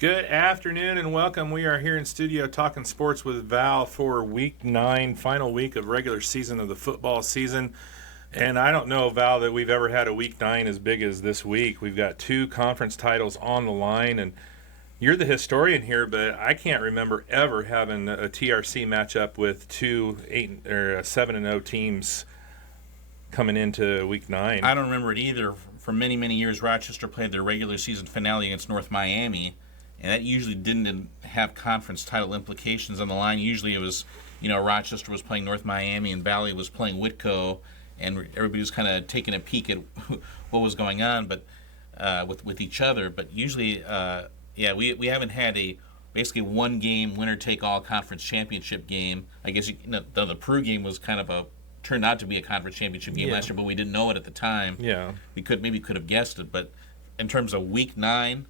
Good afternoon and welcome. We are here in studio talking sports with Val for week 9, final week of regular season of the football season. And I don't know, Val, that we've ever had a week 9 as big as this week. We've got 2 conference titles on the line, and you're the historian here, but I can't remember ever having a TRC matchup with 2 7-0 teams coming into week 9. I don't remember it either. For many, many years, Rochester played their regular season finale against North Miami, and that usually didn't have conference title implications on the line. Usually it was, Rochester was playing North Miami and Valley was playing Whitco, and everybody was kind of taking a peek at what was going on, but with each other. But usually, we haven't had a basically one game winner take all conference championship game. I guess the Peru game was kind of turned out to be a conference championship game last year, but we didn't know it at the time. Yeah, we could have guessed it, but in terms of week 9.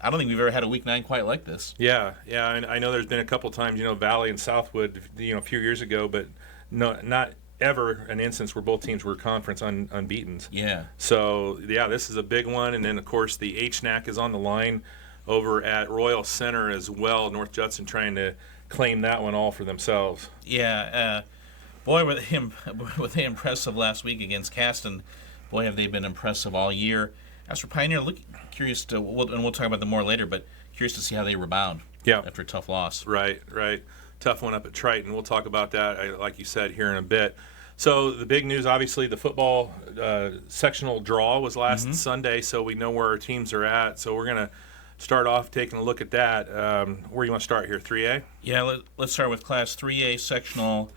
I don't think we've ever had a week 9 quite like this. Yeah, and I know there's been a couple times, Valley and Southwood, a few years ago, but not ever an instance where both teams were conference unbeaten. Yeah. So, this is a big one, and then, of course, the HNAC is on the line over at Royal Center as well. North Judson trying to claim that one all for themselves. Yeah, boy, were they impressive last week against Caston. Boy, have they been impressive all year. As for Pioneer, curious to, and we'll talk about them more later, but curious to see how they rebound after a tough loss. Right. Tough one up at Triton. We'll talk about that, like you said, here in a bit. So the big news, obviously, the football sectional draw was last Sunday, so we know where our teams are at. So we're going to start off taking a look at that. Where do you want to start here, 3A? Yeah, let's start with Class 3A sectional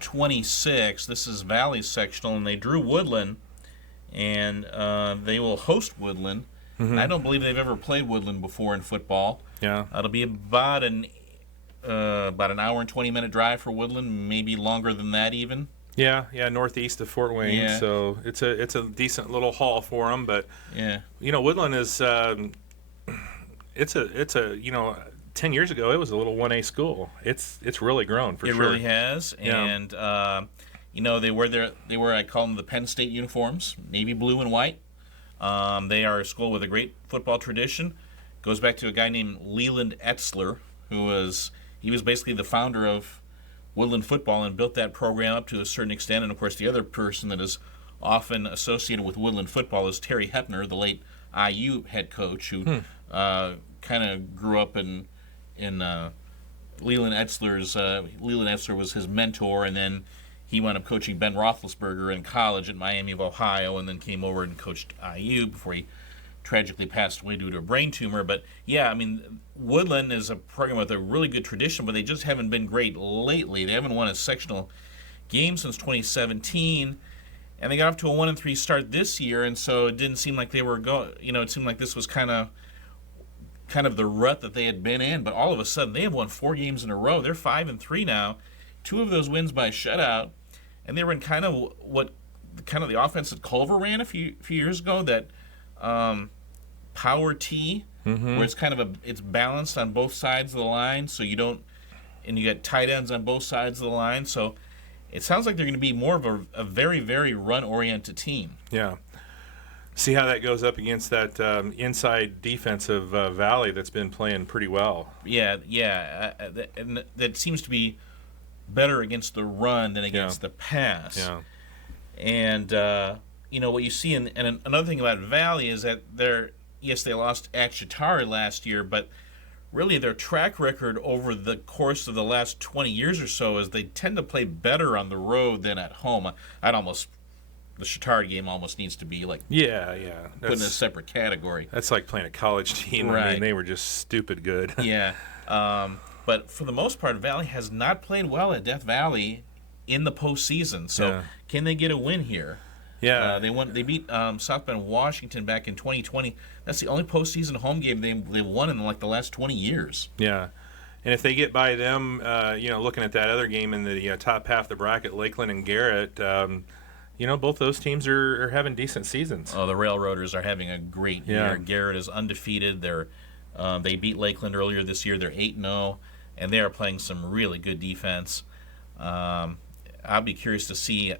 26. This is Valley's sectional, and they drew Woodland. And they will host Woodland. Mm-hmm. I don't believe they've ever played Woodland before in football. Yeah, it'll be about an hour and 20-minute drive for Woodland, maybe longer than that even. Yeah, northeast of Fort Wayne. Yeah. So it's a decent little haul for them. But Woodland is it's a 10 years ago it was a little 1A school. It's really grown for sure. It really has, yeah. And. They wear I call them the Penn State uniforms, navy blue and white. They are a school with a great football tradition. Goes back to a guy named Leland Etzler, he was basically the founder of Woodland football and built that program up to a certain extent. And of course, the other person that is often associated with Woodland football is Terry Hepner, the late IU head coach, who kind of grew up in Leland Etzler's. Leland Etzler was his mentor, and then he wound up coaching Ben Roethlisberger in college at Miami of Ohio, and then came over and coached IU before he tragically passed away due to a brain tumor. But Woodland is a program with a really good tradition, but they just haven't been great lately. They haven't won a sectional game since 2017, and they got off to a 1-3 start this year, and so it didn't seem like they were going. It seemed like this was kind of the rut that they had been in. But all of a sudden, they have won 4 games in a row. They're 5-3 now. 2 of those wins by shutout, and they were in kind of the offense that Culver ran a few years ago, that power T, where it's it's balanced on both sides of the line, so you got tight ends on both sides of the line, so it sounds like they're going to be more of a very, very run-oriented team. Yeah. See how that goes up against that inside defense of Valley that's been playing pretty well. Yeah, and that seems to be better against the run than against the pass. Yeah. And, what you see, and another thing about Valley is that they lost Akshatari last year, but really their track record over the course of the last 20 years or so is they tend to play better on the road than at home. The Shatari game almost needs to be put in a separate category. That's like playing a college team. Right. I mean, they were just stupid good. Yeah. But for the most part, Valley has not played well at Death Valley in the postseason. So can they get a win here? Yeah. They beat South Bend Washington back in 2020. That's the only postseason home game they won in the last 20 years. Yeah. And if they get by them, looking at that other game in the top half of the bracket, Lakeland and Garrett, both those teams are having decent seasons. Oh, the Railroaders are having a great year. Garrett is undefeated. They beat Lakeland earlier this year. They're 8-0. And they are playing some really good defense. I'll be curious to see.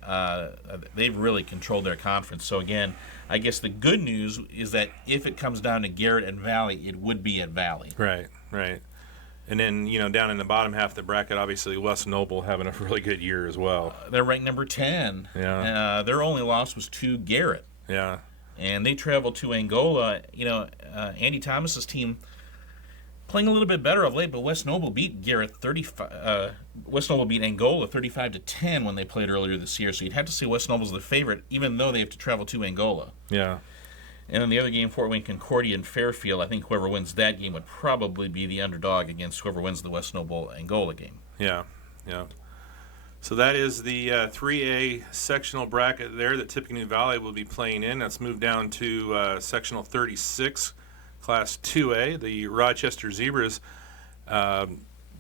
They've really controlled their conference. So again, I guess the good news is that if it comes down to Garrett and Valley, it would be at Valley. Right. And then, down in the bottom half of the bracket, obviously West Noble having a really good year as well. They're ranked number 10. Yeah. Their only loss was to Garrett. Yeah. And they traveled to Angola. Andy Thomas's team playing a little bit better of late, but West Noble beat Garrett 35. West Noble beat Angola 35-10 when they played earlier this year. So you'd have to say West Noble's the favorite, even though they have to travel to Angola. Yeah. And then the other game, Fort Wayne Concordia and Fairfield, I think whoever wins that game would probably be the underdog against whoever wins the West Noble Angola game. Yeah. So that is the 3A sectional bracket there that Tippecanoe Valley will be playing in. Let's move down to sectional 36, Class 2A, the Rochester Zebras.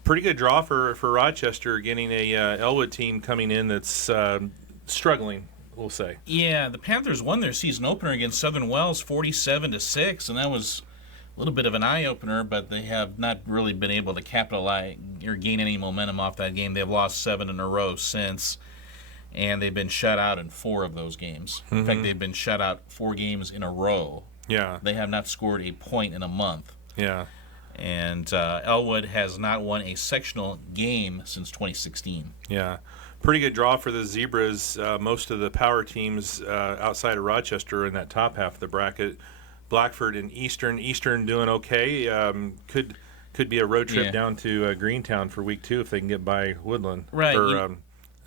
Pretty good draw for Rochester, getting a Elwood team coming in that's struggling, we'll say. Yeah, the Panthers won their season opener against Southern Wells 47-6, and that was a little bit of an eye-opener, but they have not really been able to capitalize or gain any momentum off that game. They've lost 7 in a row since, and they've been shut out in 4 of those games. In fact, they've been shut out 4 games in a row. Yeah. They have not scored a point in a month. Yeah. And Elwood has not won a sectional game since 2016. Yeah. Pretty good draw for the Zebras. Most of the power teams outside of Rochester are in that top half of the bracket. Blackford and Eastern. Eastern doing okay. Could be a road trip down to Greentown for week 2 if they can get by Woodland. Right. Or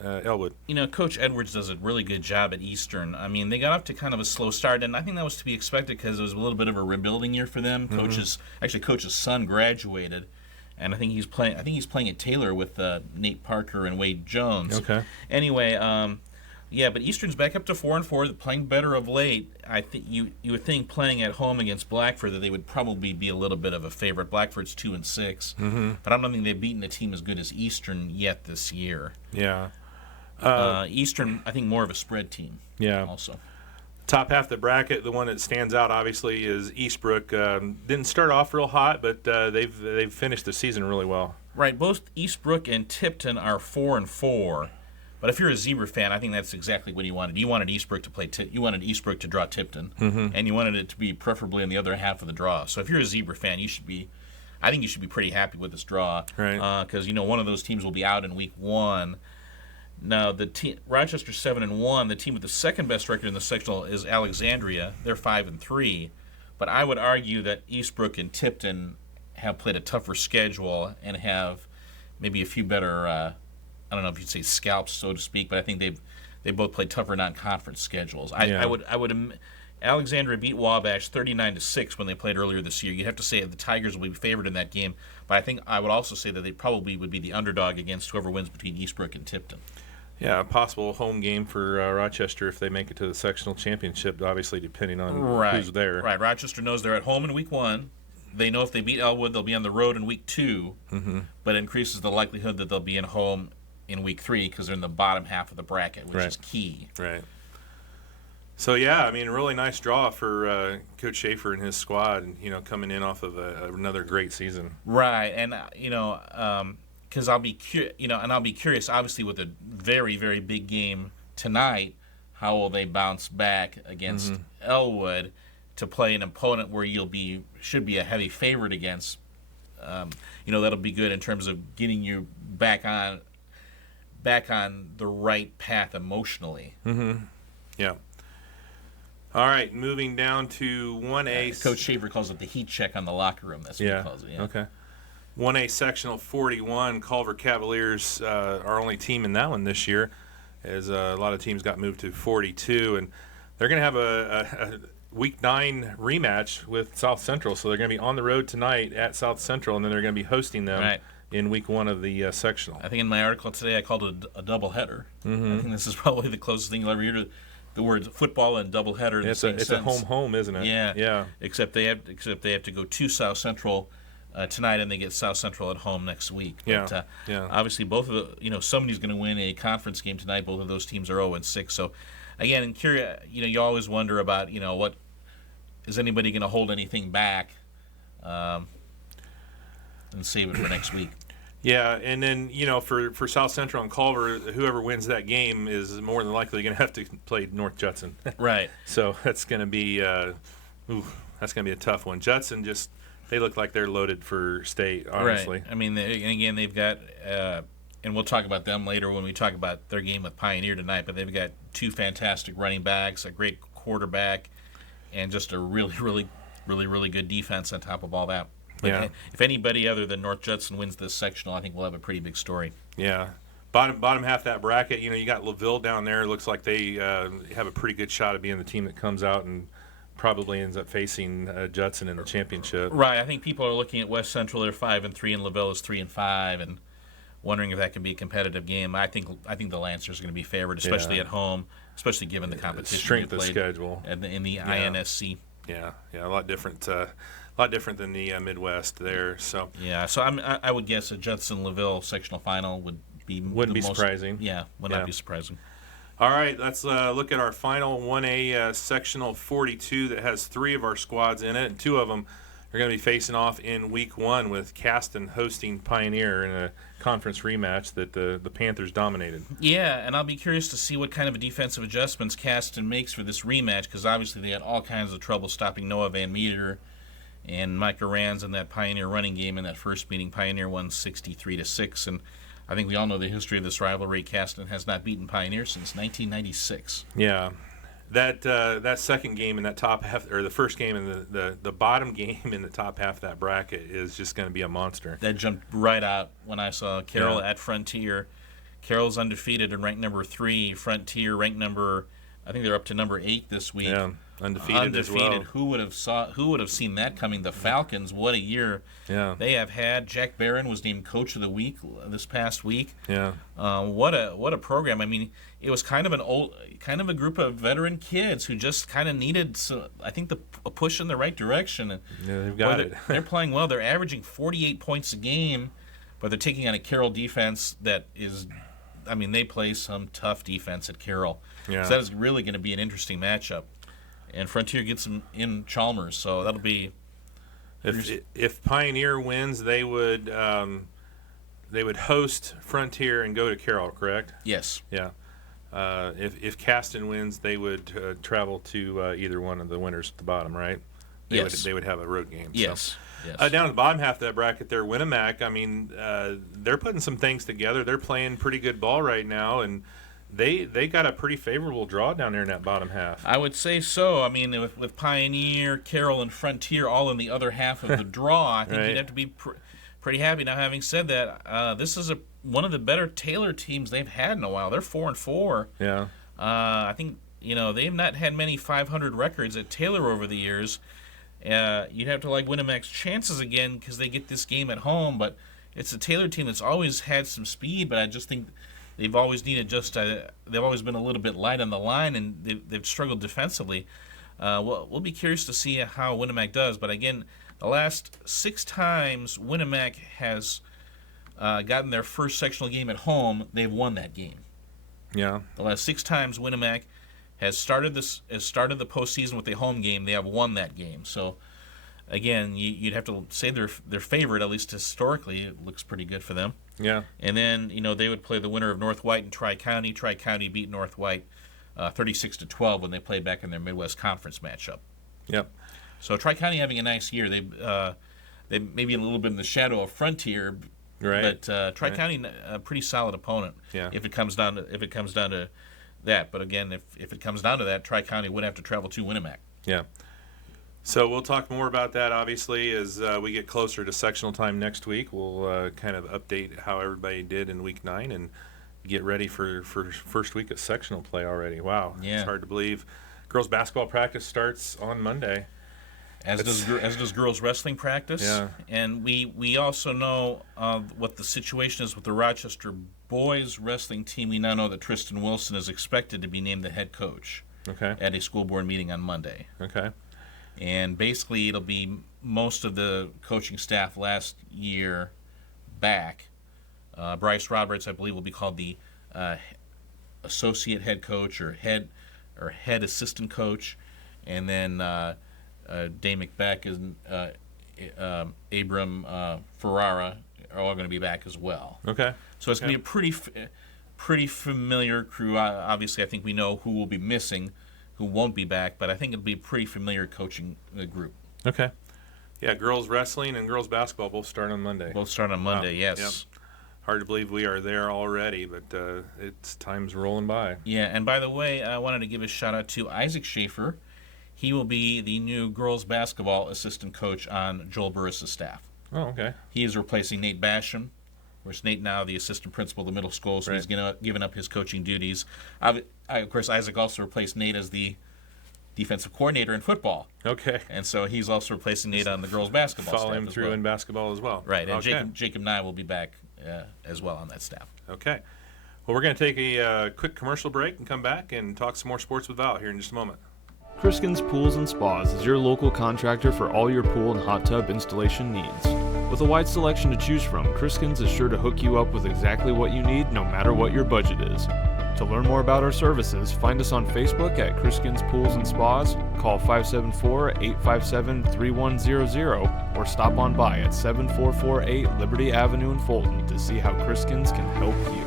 Elwood. Coach Edwards does a really good job at Eastern. I mean, they got off to kind of a slow start, and I think that was to be expected because it was a little bit of a rebuilding year for them. Coach's son graduated, and I think he's playing at Taylor with Nate Parker and Wade Jones. Okay. Anyway, but Eastern's back up to 4-4. They're playing better of late. I think you would think playing at home against Blackford that they would probably be a little bit of a favorite. Blackford's 2-6, but I don't think they've beaten a team as good as Eastern yet this year. Yeah. Eastern, I think, more of a spread team. Yeah. Also, top half of the bracket, the one that stands out obviously is Eastbrook. Didn't start off real hot, but they've finished the season really well. Right. Both Eastbrook and Tipton are 4-4. But if you're a Zebra fan, I think that's exactly what you wanted. You wanted Eastbrook to play. You wanted Eastbrook to draw Tipton, and you wanted it to be preferably in the other half of the draw. So if you're a Zebra fan, I think you should be pretty happy with this draw, right? Because one of those teams will be out in week 1. Now the Rochester 7-1. The team with the second best record in the sectional is Alexandria. They're 5-3. But I would argue that Eastbrook and Tipton have played a tougher schedule and have maybe a few better. I don't know if you'd say scalps, so to speak, but I think they both played tougher non-conference schedules. Alexandria beat Wabash 39-6 when they played earlier this year. You'd have to say the Tigers will be favored in that game, but I think I would also say that they probably would be the underdog against whoever wins between Eastbrook and Tipton. Yeah, a possible home game for Rochester if they make it to the sectional championship, obviously depending on who's there. Right, Rochester knows they're at home in week 1. They know if they beat Elwood, they'll be on the road in week 2, but it increases the likelihood that they'll be at home in week 3 because they're in the bottom half of the bracket, which is key. Right. So, really nice draw for Coach Schaefer and his squad, coming in off of another great season. Right, and because I'll be curious, obviously, with a very, very big game tonight, how will they bounce back against Elwood to play an opponent where should be a heavy favorite against? That'll be good in terms of getting you back on the right path emotionally. Yeah. All right, moving down to 1A. Coach Shaver calls it the heat check on the locker room. That's what he calls it. Yeah. Okay. 1A sectional 41, Culver Cavaliers our only team in that one this year, as a lot of teams got moved to 42, and they're going to have a Week 9 rematch with South Central, so they're going to be on the road tonight at South Central, and then they're going to be hosting them in Week 1 of the sectional. I think in my article today I called it a doubleheader. I think this is probably the closest thing you'll ever hear to the words football and doubleheader. It's a home, isn't it? Yeah. Except they have to go to South Central tonight, and they get South Central at home next week. But, obviously, both of somebody's going to win a conference game tonight. Both of those teams are 0-6. So, again, you always wonder about what is anybody going to hold anything back, and save it for next week. Yeah, and then for South Central and Culver, whoever wins that game is more than likely going to have to play North Judson. Right. So that's going to be that's going to be a tough one. Judson they look like they're loaded for state. Honestly, Right. I mean, and again, they've got, and we'll talk about them later when we talk about their game with Pioneer tonight. But they've got two fantastic running backs, a great quarterback, and just a really good defense on top of all that. But Yeah. if anybody other than North Judson wins this sectional, I think we'll have a pretty big story. Yeah. Bottom half of that bracket, you got LaVille down there. Looks like they have a pretty good shot of being the team that comes out and probably ends up facing Judson in the championship. Right. I think people are looking at West Central. They're 5-3, and LaVille is 3-5, and wondering if that can be a competitive game. I think the Lancers are going to be favored, especially at home, especially given the competition Strength they of played schedule in the INSC. Yeah, a lot different than the Midwest there. So Yeah, so I would guess a Judson LaVille sectional final wouldn't be surprising. Yeah, would not be surprising. All right, let's look at our final 1A sectional 42 that has 3 of our squads in it, and 2 of them are going to be facing off in week 1 with Caston hosting Pioneer in a conference rematch that the Panthers dominated. Yeah, and I'll be curious to see what kind of defensive adjustments Caston makes for this rematch, because obviously they had all kinds of trouble stopping Noah Van Meter and Micah Rands in that Pioneer running game in that first meeting. Pioneer won 63-6, and I think we all know the history of this rivalry. Caston has not beaten Pioneer since 1996. Yeah, that second game in that top half, or the first game in the bottom game in the top half of that bracket is just going to be a monster. That jumped right out when I saw Carroll at Frontier. Carroll's undefeated and ranked number 3. Frontier ranked I think they're up to number 8 this week. Yeah, undefeated as well. Who would have seen that coming? The Falcons, what a year they have had. Jack Barron was named Coach of the Week this past week. Yeah. What a program. I mean, it was kind of a group of veteran kids who just kind of needed, I think, a push in the right direction. Yeah, they've got it. They're playing well. They're averaging 48 points a game, but they're taking on a Carroll defense that is, I mean, they play some tough defense at Carroll. Yeah. So that is really going to be an interesting matchup. And Frontier gets them in Chalmers, so that'll be. If Pioneer wins, they would host Frontier and go to Carroll, correct? Yes. Yeah. If Caston wins, they would travel to either one of the winners at the bottom, right? They would have a road game. Yes. So. Yes. Down at the bottom half of that bracket there, Winamac, I mean, they're putting some things together. They're playing pretty good ball right now, and they got a pretty favorable draw down there in that bottom half. I would say so. I mean, with Pioneer, Carroll, and Frontier all in the other half of the draw, I think Right. you'd have to be pretty happy. Now, having said that, this is one of the better Taylor teams they've had in a while. They're 4-4. Yeah. I think they've not had many 500 records at Taylor over the years. You'd have to like Winamac's chances again because they get this game at home, but it's a Taylor team that's always had some speed, but I just think they've always needed they've always been a little bit light on the line, and they've struggled defensively. We'll be curious to see how Winamac does, but again, the last 6 times Winamac has gotten their first sectional game at home, they've won that game. Yeah. The last 6 times Winamac has started the postseason with a home game, they have won that game. So, again, you'd have to say they're favorite, at least historically. It looks pretty good for them. Yeah. And then, they would play the winner of North White and Tri-County. Tri-County beat North White 36-12 when they played back in their Midwest Conference matchup. Yep. So Tri-County having a nice year. They maybe a little bit in the shadow of Frontier, Right. but Tri-County a pretty solid opponent. Yeah. If it comes down to that, but again, if it comes down to that, Tri-County would have to travel to Winamac. Yeah. So we'll talk more about that, obviously, as we get closer to sectional time next week. We'll kind of update how everybody did in week 9 and get ready for first week of sectional play already. Wow. Yeah. It's hard to believe. Girls basketball practice starts on Monday. As does girls wrestling practice. Yeah. And we also know what the situation is with the Rochester boys wrestling team. We now know that Tristan Wilson is expected to be named the head coach Okay. at a school board meeting on Monday. Okay. And basically it'll be most of the coaching staff last year back. Bryce Roberts, I believe, will be called the associate head coach or head assistant coach. And then Dave McBeck is Abram Ferrara are all going to be back as well. Okay. So it's going to be a pretty familiar crew. Obviously, I think we know who will be missing, who won't be back, but I think it'll be a pretty familiar coaching group. Okay. Yeah, girls wrestling and girls basketball both start on Monday. Both start on Monday, Wow. yes. Yep. Hard to believe we are there already, but it's time's rolling by. Yeah, and by the way, I wanted to give a shout-out to Isaac Schaefer. He will be the new girls basketball assistant coach on Joel Burris' staff. Oh, okay. He is replacing Nate Basham. Whereas Nate now the assistant principal of the middle school, so Right. he's given up his coaching duties. Of course, Isaac also replaced Nate as the defensive coordinator in football. Okay. And so he's also replacing Nate on the girls basketball Follow staff him as through well. in basketball as well. Right, and Okay. Jacob Nye will be back as well on that staff. Okay. Well, we're going to take a quick commercial break and come back and talk some more sports with Val here in just a moment. Criskin's Pools and Spas is your local contractor for all your pool and hot tub installation needs. With a wide selection to choose from, Criskin's is sure to hook you up with exactly what you need, no matter what your budget is. To learn more about our services, find us on Facebook at Criskin's Pools and Spas, call 574-857-3100, or stop on by at 7448 Liberty Avenue in Fulton to see how Criskin's can help you.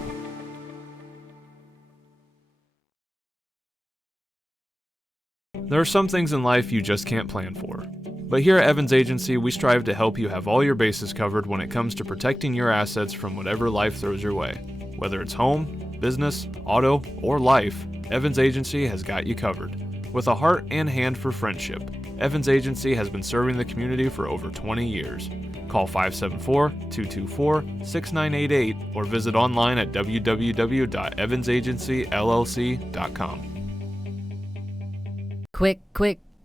There are some things in life you just can't plan for. But here at Evans Agency, we strive to help you have all your bases covered when it comes to protecting your assets from whatever life throws your way. Whether it's home, business, auto, or life, Evans Agency has got you covered. With a heart and hand for friendship, Evans Agency has been serving the community for over 20 years. Call 574-224-6988 or visit online at www.evansagencyllc.com. Quick,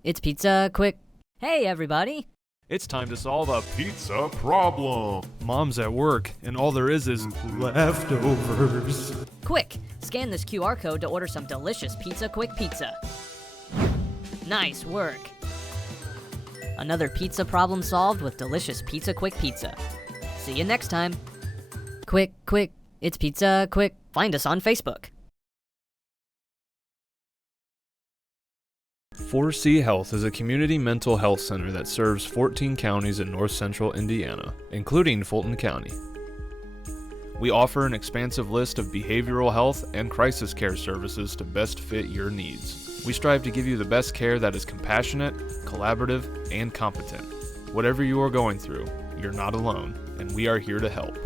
it's pizza, quick. Hey, everybody. It's time to solve a pizza problem. Mom's at work, and all there is leftovers. Quick, scan this QR code to order some delicious Pizza Quick pizza. Nice work. Another pizza problem solved with delicious Pizza Quick pizza. See you next time. Quick, it's pizza, quick. Find us on Facebook. 4C Health is a community mental health center that serves 14 counties in north central Indiana, including Fulton County. We offer an expansive list of behavioral health and crisis care services to best fit your needs. We strive to give you the best care that is compassionate, collaborative, and competent. Whatever you are going through, you're not alone, and we are here to help.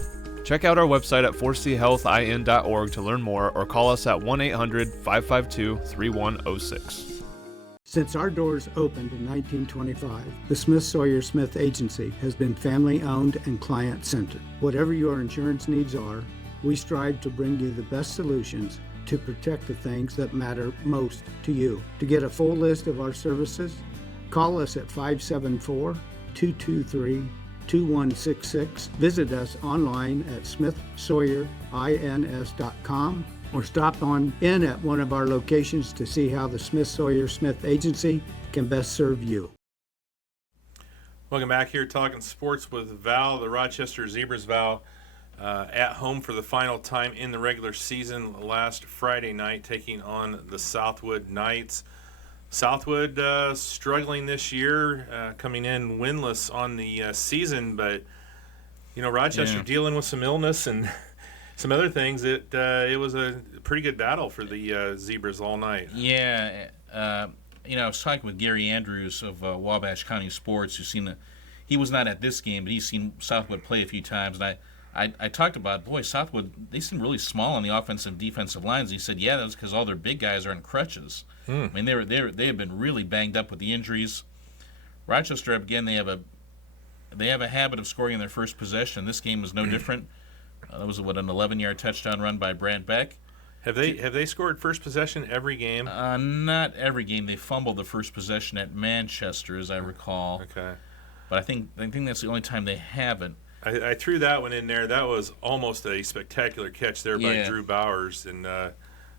Check out our website at 4chealthin.org to learn more or call us at 1-800-552-3106. Since our doors opened in 1925, the Smith Sawyer Smith Agency has been family-owned and client-centered. Whatever your insurance needs are, we strive to bring you the best solutions to protect the things that matter most to you. To get a full list of our services, call us at 574-223-2166. Visit us online at smithsawyerins.com. or stop on in at one of our locations to see how the Smith Sawyer Smith Agency can best serve you. Welcome back here talking sports with Val, the Rochester Zebras. Val, at home for the final time in the regular season last Friday night, taking on the Southwood Knights. Southwood struggling this year, coming in winless on the season, but Rochester dealing with some illness and some other things. It was a pretty good battle for the Zebras all night. Yeah, I was talking with Gary Andrews of Wabash County Sports, he was not at this game, but he's seen Southwood play a few times, and I talked about, Southwood, they seem really small on the offensive and defensive lines. He said, yeah, that's because all their big guys are in crutches. I mean, they have been really banged up with the injuries. Rochester, again, they have a habit of scoring in their first possession. This game was no different. That was an 11-yard touchdown run by Brant Beck. Have they scored first possession every game? Not every game. They fumbled the first possession at Manchester, as I recall. Okay. But I think that's the only time they haven't. I threw that one in there. That was almost a spectacular catch there by Drew Bowers, and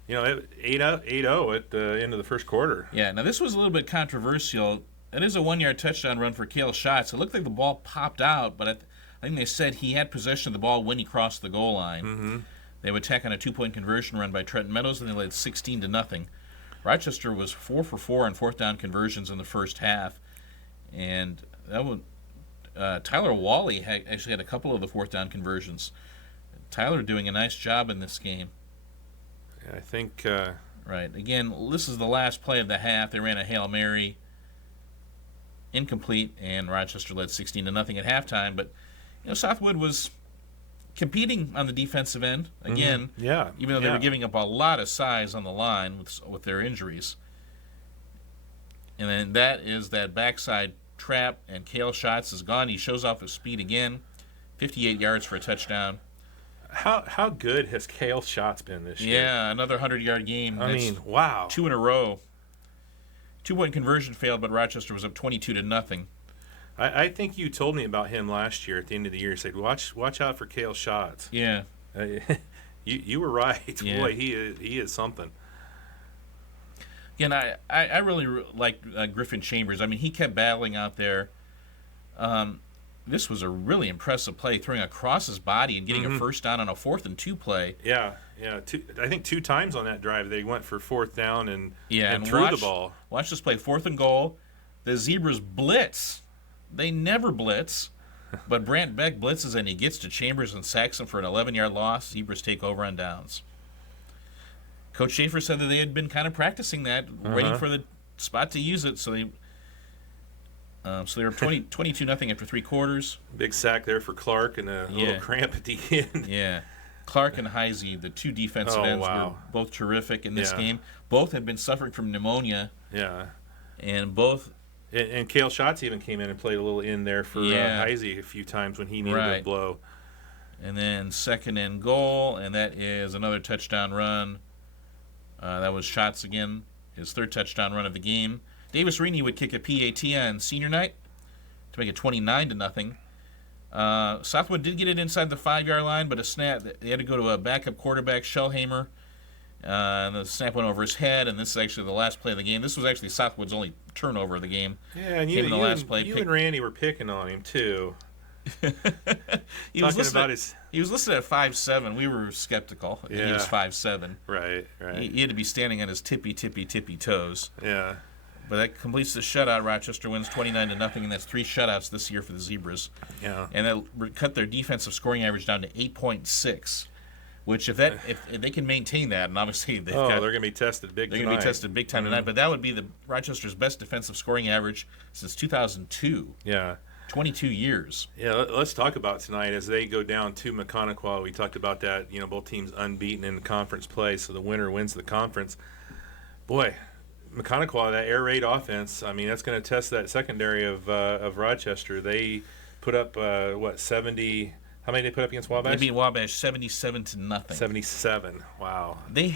8-0 at the end of the first quarter. Yeah. Now this was a little bit controversial. It is a 1-yard touchdown run for Cale Schatz. It looked like the ball popped out, but I think they said he had possession of the ball when he crossed the goal line. Mm-hmm. They would tack on a 2-point conversion run by Trenton Meadows, and they led 16-0. Rochester was 4 for 4 on fourth down conversions in the first half, and Tyler Wally actually had a couple of the fourth down conversions. Tyler doing a nice job in this game. I think Right. Again, this is the last play of the half. They ran a Hail Mary, incomplete, and Rochester led 16-0 at halftime. But Southwood was competing on the defensive end again. yeah, Even though they were giving up a lot of size on the line with their injuries. And then that is that backside trap, and Cale Schatz is gone. He shows off his speed again, 58 yards for a touchdown. How good has Cale Schatz been this year? Yeah, another 100-yard game. I mean, wow. 2 in a row. 2-point conversion failed, but Rochester was up 22-0. I think you told me about him last year at the end of the year. You said, watch out for Cale Schatz. Yeah. You were right. Yeah. Boy, he is something. Again, I really liked Griffin Chambers. I mean, he kept battling out there. This was a really impressive play, throwing across his body and getting a first down on a 4th and 2 play. Yeah. I think 2 times on that drive they went for 4th down and threw the ball. Watch this play, 4th and goal. The Zebras blitz. They never blitz, but Brant Beck blitzes and he gets to Chambers and sacks him for an 11-yard loss. Zebras take over on downs. Coach Schaefer said that they had been kind of practicing that, waiting for the spot to use it, so they were 22-0 after 3 quarters. Big sack there for Clark and a little cramp at the end. Yeah. Clark and Heisey, the 2 defensive ends, were both terrific in this game. Both had been suffering from pneumonia. Yeah. And both... And Cale Schatz even came in and played a little in there for Heisey a few times when he needed a blow. And then 2nd and goal, and that is another touchdown run. That was Schatz again, his 3rd touchdown run of the game. Davis Rini would kick a PAT on senior night to make it 29-0. Southwood did get it inside the 5-yard line, but a snap, they had to go to a backup quarterback, Shellhammer. And the snap went over his head, and this is actually the last play of the game. This was actually Southwood's only turnover of the game. Yeah, and you and Randy were picking on him, too. He was listed at 5'7". We were skeptical. Yeah. He was 5'7". Right. He had to be standing on his tippy toes. Yeah. But that completes the shutout. Rochester wins 29-0, and that's 3 shutouts this year for the Zebras. Yeah. And that cut their defensive scoring average down to 8.6. Which, if they can maintain that, and obviously they're going to be tested big. They're going to be tested big time tonight. But that would be the Rochester's best defensive scoring average since 2002. Yeah, 22 years. Yeah, let's talk about tonight as they go down to Mechanical. We talked about that. Both teams unbeaten in conference play, so the winner wins the conference. Boy, Mechanical, that air raid offense. I mean, that's going to test that secondary of Rochester. They put up 70. How many did they put up against Wabash? They beat Wabash 77-0. 77. Wow. They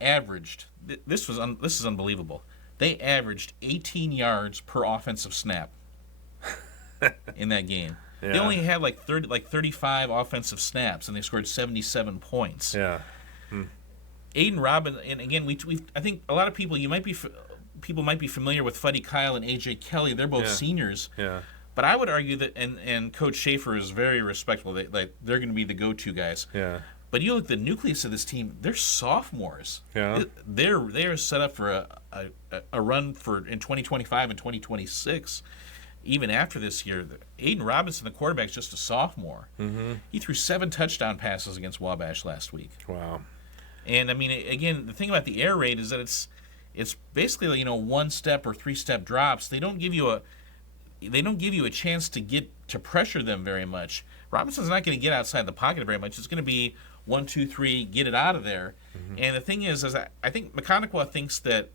averaged. This is unbelievable. They averaged 18 yards per offensive snap in that game. Yeah. They only had like 35 offensive snaps, and they scored 77 points. Yeah. Aiden Robbins, and again, I think a lot of people might be familiar with Fuddy Kyle and AJ Kelly. They're both seniors. Yeah. But I would argue that, and Coach Schaefer is very respectful. They're going to be the go-to guys. Yeah. But you look at the nucleus of this team; they're sophomores. Yeah. They are set up for a run in 2025 and 2026. Even after this year, Aiden Robinson, the quarterback, is just a sophomore. Mm-hmm. He threw 7 touchdown passes against Wabash last week. Wow. And I mean, again, the thing about the air raid is that it's basically 1-step or 3-step drops. They don't give you a chance to get to pressure them very much. Robinson's not going to get outside the pocket very much. It's going to be 1, 2, 3, get it out of there. Mm-hmm. And the thing is I think Mechanical thinks that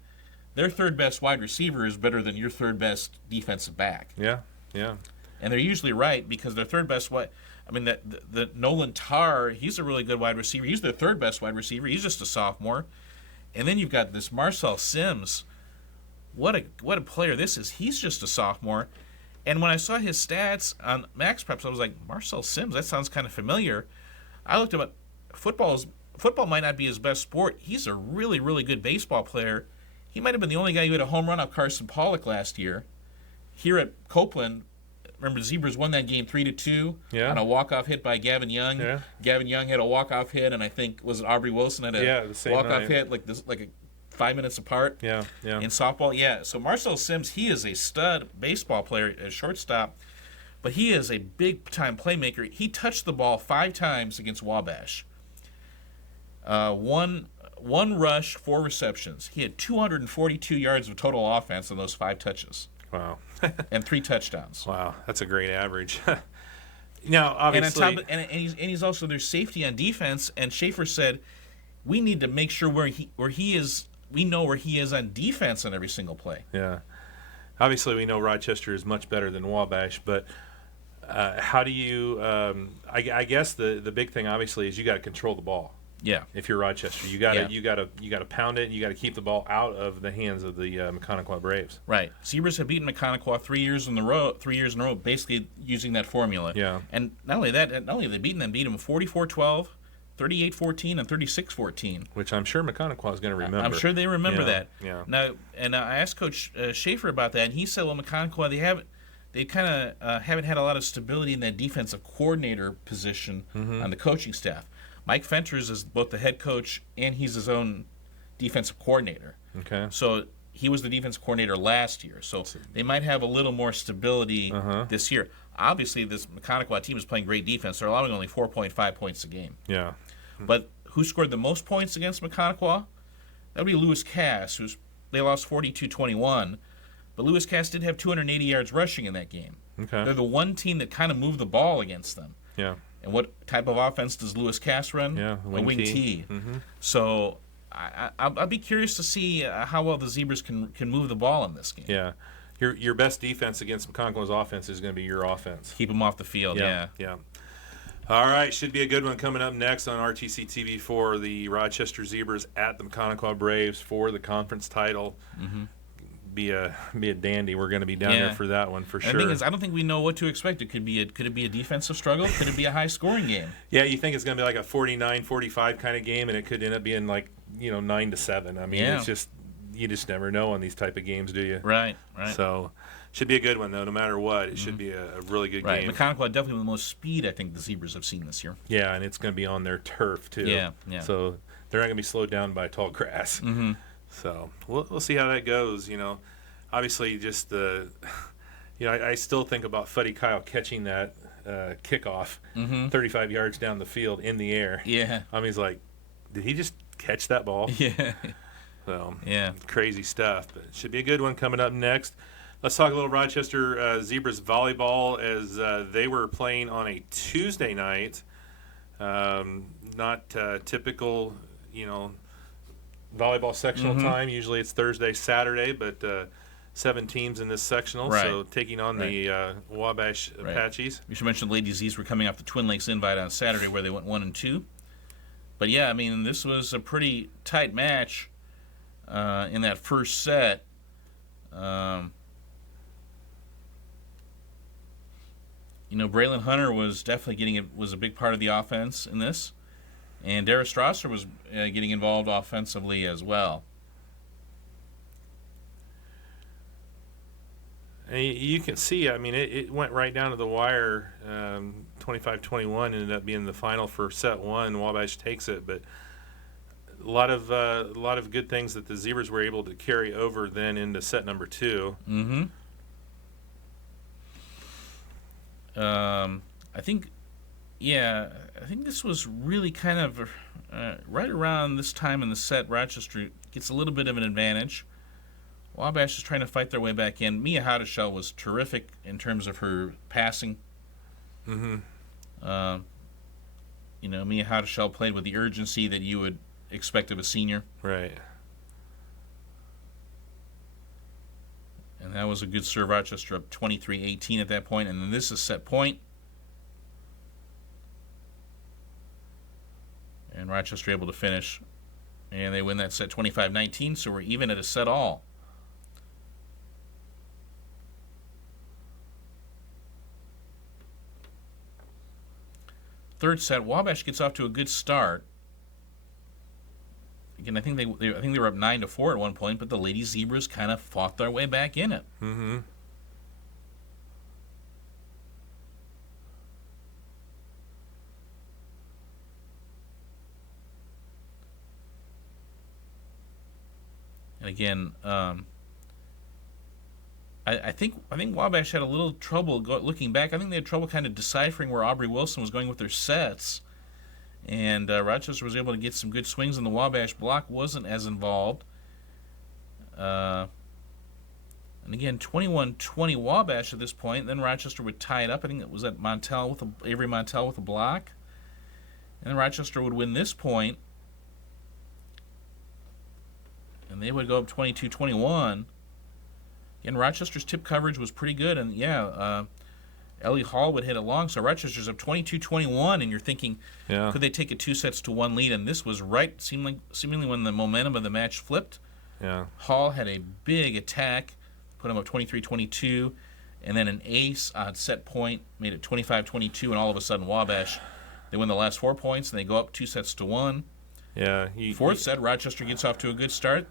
their third best wide receiver is better than your third best defensive back. Yeah. And they're usually right because their third best the Nolan Tarr, he's a really good wide receiver. He's their third best wide receiver. He's just a sophomore. And then you've got this Marcel Sims. What a player this is. He's just a sophomore. And when I saw his stats on Max Preps, I was like, Marcel Sims, that sounds kind of familiar. I looked at football might not be his best sport. He's a really, really good baseball player. He might have been the only guy who had a home run off Carson Pollock last year. Here at Copeland, remember Zebras won that game 3-2 on a walk-off hit by Gavin Young. Yeah. Gavin Young had a walk-off hit, and I think was it Aubrey Wilson had a walk-off hit like 5 minutes apart. Yeah. In softball, yeah. So Marcel Sims, he is a stud baseball player, a shortstop. But he is a big-time playmaker. He touched the ball 5 times against Wabash. One rush, 4 receptions. He had 242 yards of total offense on those 5 touches. Wow. And 3 touchdowns. Wow, that's a great average. Now, And obviously, on top of, and he's also their safety on defense. And Schaefer said, we need to make sure where he is. We know where he is on defense on every single play. yeah. Obviously, we know Rochester is much better than Wabash, but how do you? I guess the big thing obviously is you got to control the ball. Yeah. If you're Rochester, you got to pound it. You got to keep the ball out of the hands of the Mechanical Braves. Right. Zebras have beaten Mechanical 3 years in a row, basically using that formula. Yeah. And not only that, not only have they beat them 44-12, 38-14, and 36-14. Which I'm sure Mechanical is going to remember. I'm sure they remember Yeah, that. yeah. Now, and I asked Coach Schaefer about that, and he said, well, Mechanical, they kind of haven't had a lot of stability in that defensive coordinator position on the coaching staff. Mike Fenters is both the head coach and he's his own defensive coordinator. Okay. So he was the defensive coordinator last year. So they might have a little more stability this year. Obviously, this Mechanical team is playing great defense. They're allowing only 4.5 points a game. Yeah. But who scored the most points against Mechanical? That would be Lewis Cass, they lost 42-21. But Lewis Cass did have 280 yards rushing in that game. Okay. They're the one team that kind of moved the ball against them. Yeah. And what type of offense does Lewis Cass run? Yeah, a wing T. So I'll be curious to see how well the Zebras can move the ball in this game. Yeah. Your best defense against Meconical's offense is going to be your offense. Keep them off the field, yeah. Yeah. All right, should be a good one coming up next on RTC TV for the Rochester Zebras at the Mechanical Braves for the conference title. Be a dandy. We're going to be down there for that one for And sure. the thing is, I don't think we know what to expect. Could it be a defensive struggle? Could it be a high-scoring game? Yeah, you think it's going to be like a 49-45 kind of game, and it could end up being like 9-7. I mean, it's just you just never know on these type of games, do you? Right. So, should be a good one though. No matter what, it should be a really good Right. game. Mechanical had definitely the most speed I think the Zebras have seen this year. Yeah, and it's going to be on their turf too. Yeah. So they're not going to be slowed down by tall grass. So we'll see how that goes. Obviously, just I still think about Fuddy Kyle catching that kickoff 35 yards down the field in the air. Yeah. I mean, he's like, did he just catch that ball? Yeah. So Yeah. crazy stuff. But it should be a good one coming up next. Let's talk a little Rochester Zebras volleyball as they were playing on a Tuesday night. Not typical, volleyball sectional time. Usually it's Thursday, Saturday, but 7 teams in this sectional. Right. So taking on the Wabash Apaches. We should mention the Lady Z's were coming off the Twin Lakes invite on Saturday where they went 1-2. But yeah, I mean, this was a pretty tight match in that first set. Braylon Hunter was definitely was a big part of the offense in this, and Dara Strasser was getting involved offensively as well. And you can see, I mean, it went right down to the wire. 25-21 ended up being the final for set 1. Wabash takes it, but a lot of good things that the Zebras were able to carry over then into set number 2. I think this was really kind of right around this time in the set. Rochester gets a little bit of an advantage. Wabash is trying to fight their way back in. Mia Hadashell was terrific in terms of her passing. Mia Hadashell played with the urgency that you would expect of a senior. Right. And that was a good serve. Rochester up 23-18 at that point. And then this is set point. And Rochester able to finish. And they win that set 25-19, so we're even at a set all. Third set, Wabash gets off to a good start. Again, I think they were up 9-4 at one point, but the Lady Zebras kind of fought their way back in it. And again, I I think Wabash had a little trouble looking back. I think they had trouble kind of deciphering where Aubrey Wilson was going with their sets. And Rochester was able to get some good swings, and the Wabash block wasn't as involved. And again, 21-20 Wabash at this point. Then Rochester would tie it up. I think it was at Avery Montel with a block. And then Rochester would win this point, and they would go up 22-21. Again, Rochester's tip coverage was pretty good, and Ellie Hall would hit it long, so Rochester's up 22-21, and you're thinking, could they take a 2-1 lead? And this was seemingly when the momentum of the match flipped. Yeah. Hall had a big attack, put them up 23-22, and then an ace on set point made it 25-22, and all of a sudden Wabash, they win the last 4 points, and they go up 2-1. Yeah. Fourth set, Rochester gets off to a good start,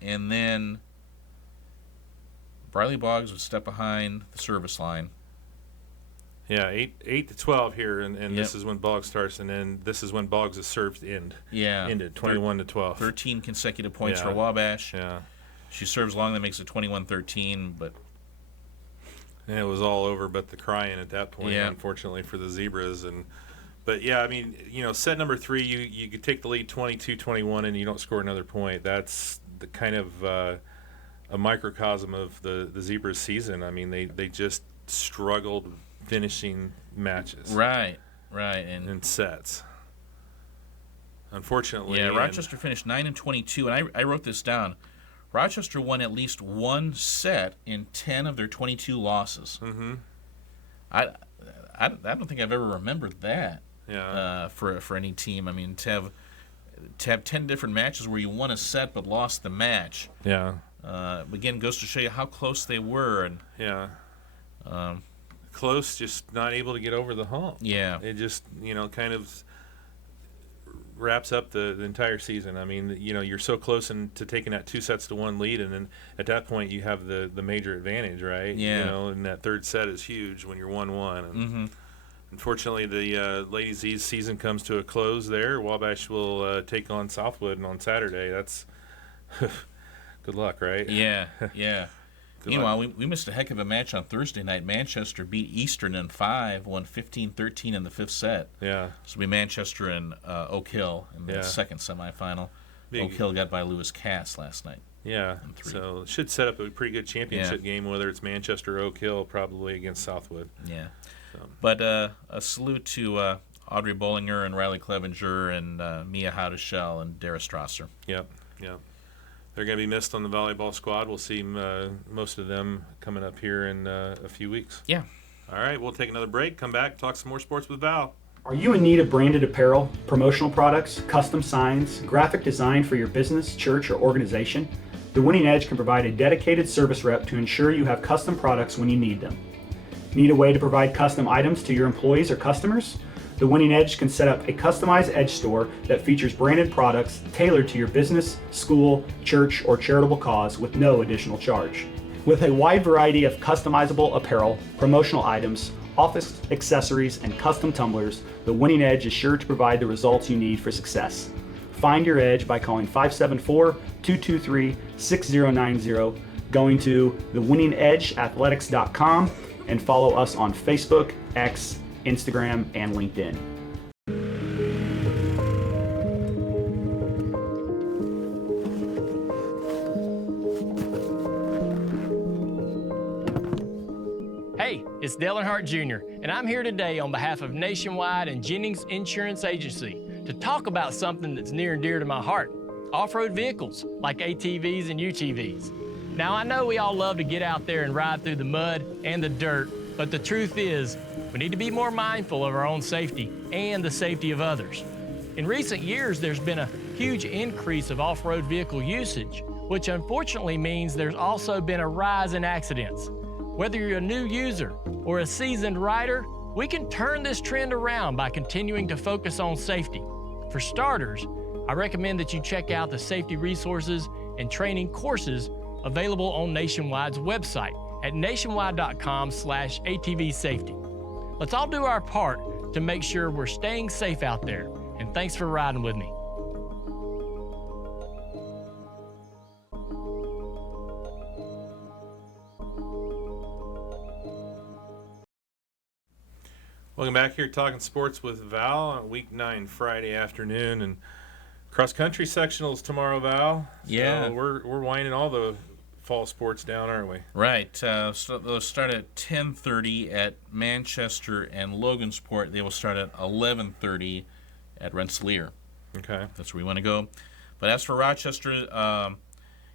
and then Briley Boggs would step behind the service line. Yeah, 8-12 here, and this is when Boggs starts, and then this is when Boggs' serves ended 21-12. 13 consecutive points for Wabash. Yeah. She serves long, that makes it 21-13, but and it was all over but the crying at that point, unfortunately for the Zebras. But yeah, I mean, set number 3, you could take the lead 22-21 and you don't score another point. That's the kind of a microcosm of the Zebras season. I mean, they just struggled finishing matches. Right, and sets. Unfortunately. Yeah, Rochester finished 9-22, and I wrote this down. Rochester won at least one set in 10 of their 22 losses. Mm-hmm. I don't think I've ever remembered that. Yeah. For any team. I mean, to have 10 different matches where you won a set but lost the match. Yeah. Again, goes to show you how close they were. And close, just not able to get over the hump. Yeah. It just, kind of wraps up the entire season. I mean, you're so close to taking that 2-1 lead, and then at that point you have the major advantage, right? Yeah. And that third set is huge when you're 1-1. And unfortunately, the Lady Z's season comes to a close there. Wabash will take on Southwood on Saturday. That's good luck, right? Yeah. Meanwhile, we missed a heck of a match on Thursday night. Manchester beat Eastern in 5, won 15-13 in the 5th set. Yeah. So it'll be Manchester and Oak Hill in the second semifinal. Oak Hill got by Lewis Cass last night. Yeah, so it should set up a pretty good championship game, whether it's Manchester or Oak Hill, probably against Southwood. Yeah. So. But a salute to Audrey Bollinger and Riley Clevenger and Mia Haudeshell and Dara Strasser. Yep. They're going to be missed on the volleyball squad. We'll see most of them coming up here in a few weeks. Yeah. All right, we'll take another break, come back, talk some more sports with Val. Are you in need of branded apparel, promotional products, custom signs, graphic design for your business, church, or organization? The Winning Edge can provide a dedicated service rep to ensure you have custom products when you need them. Need a way to provide custom items to your employees or customers? The Winning Edge can set up a customized Edge store that features branded products tailored to your business, school, church, or charitable cause with no additional charge. With a wide variety of customizable apparel, promotional items, office accessories, and custom tumblers, the Winning Edge is sure to provide the results you need for success. Find your edge by calling 574-223-6090, going to thewinningedgeathletics.com, and follow us on Facebook, X, Instagram, and LinkedIn. Hey, it's Dale Earnhardt Jr., and I'm here today on behalf of Nationwide and Jennings Insurance Agency to talk about something that's near and dear to my heart, off-road vehicles like ATVs and UTVs. Now, I know we all love to get out there and ride through the mud and the dirt, but the truth is, we need to be more mindful of our own safety and the safety of others. In recent years, there's been a huge increase of off-road vehicle usage, which unfortunately means there's also been a rise in accidents. Whether you're a new user or a seasoned rider, we can turn this trend around by continuing to focus on safety. For starters, I recommend that you check out the safety resources and training courses available on Nationwide's website at nationwide.com/ATV safety. Let's all do our part to make sure we're staying safe out there, and thanks for riding with me. Welcome back here talking sports with Val on week 9 Friday afternoon, and cross country sectionals tomorrow, Val. Yeah. So we're winding all the fall sports down, aren't we? Right. So they'll start at 10:30 at Manchester and Logansport. They will start at 11:30 at Rensselaer. Okay. That's where we want to go. But as for Rochester,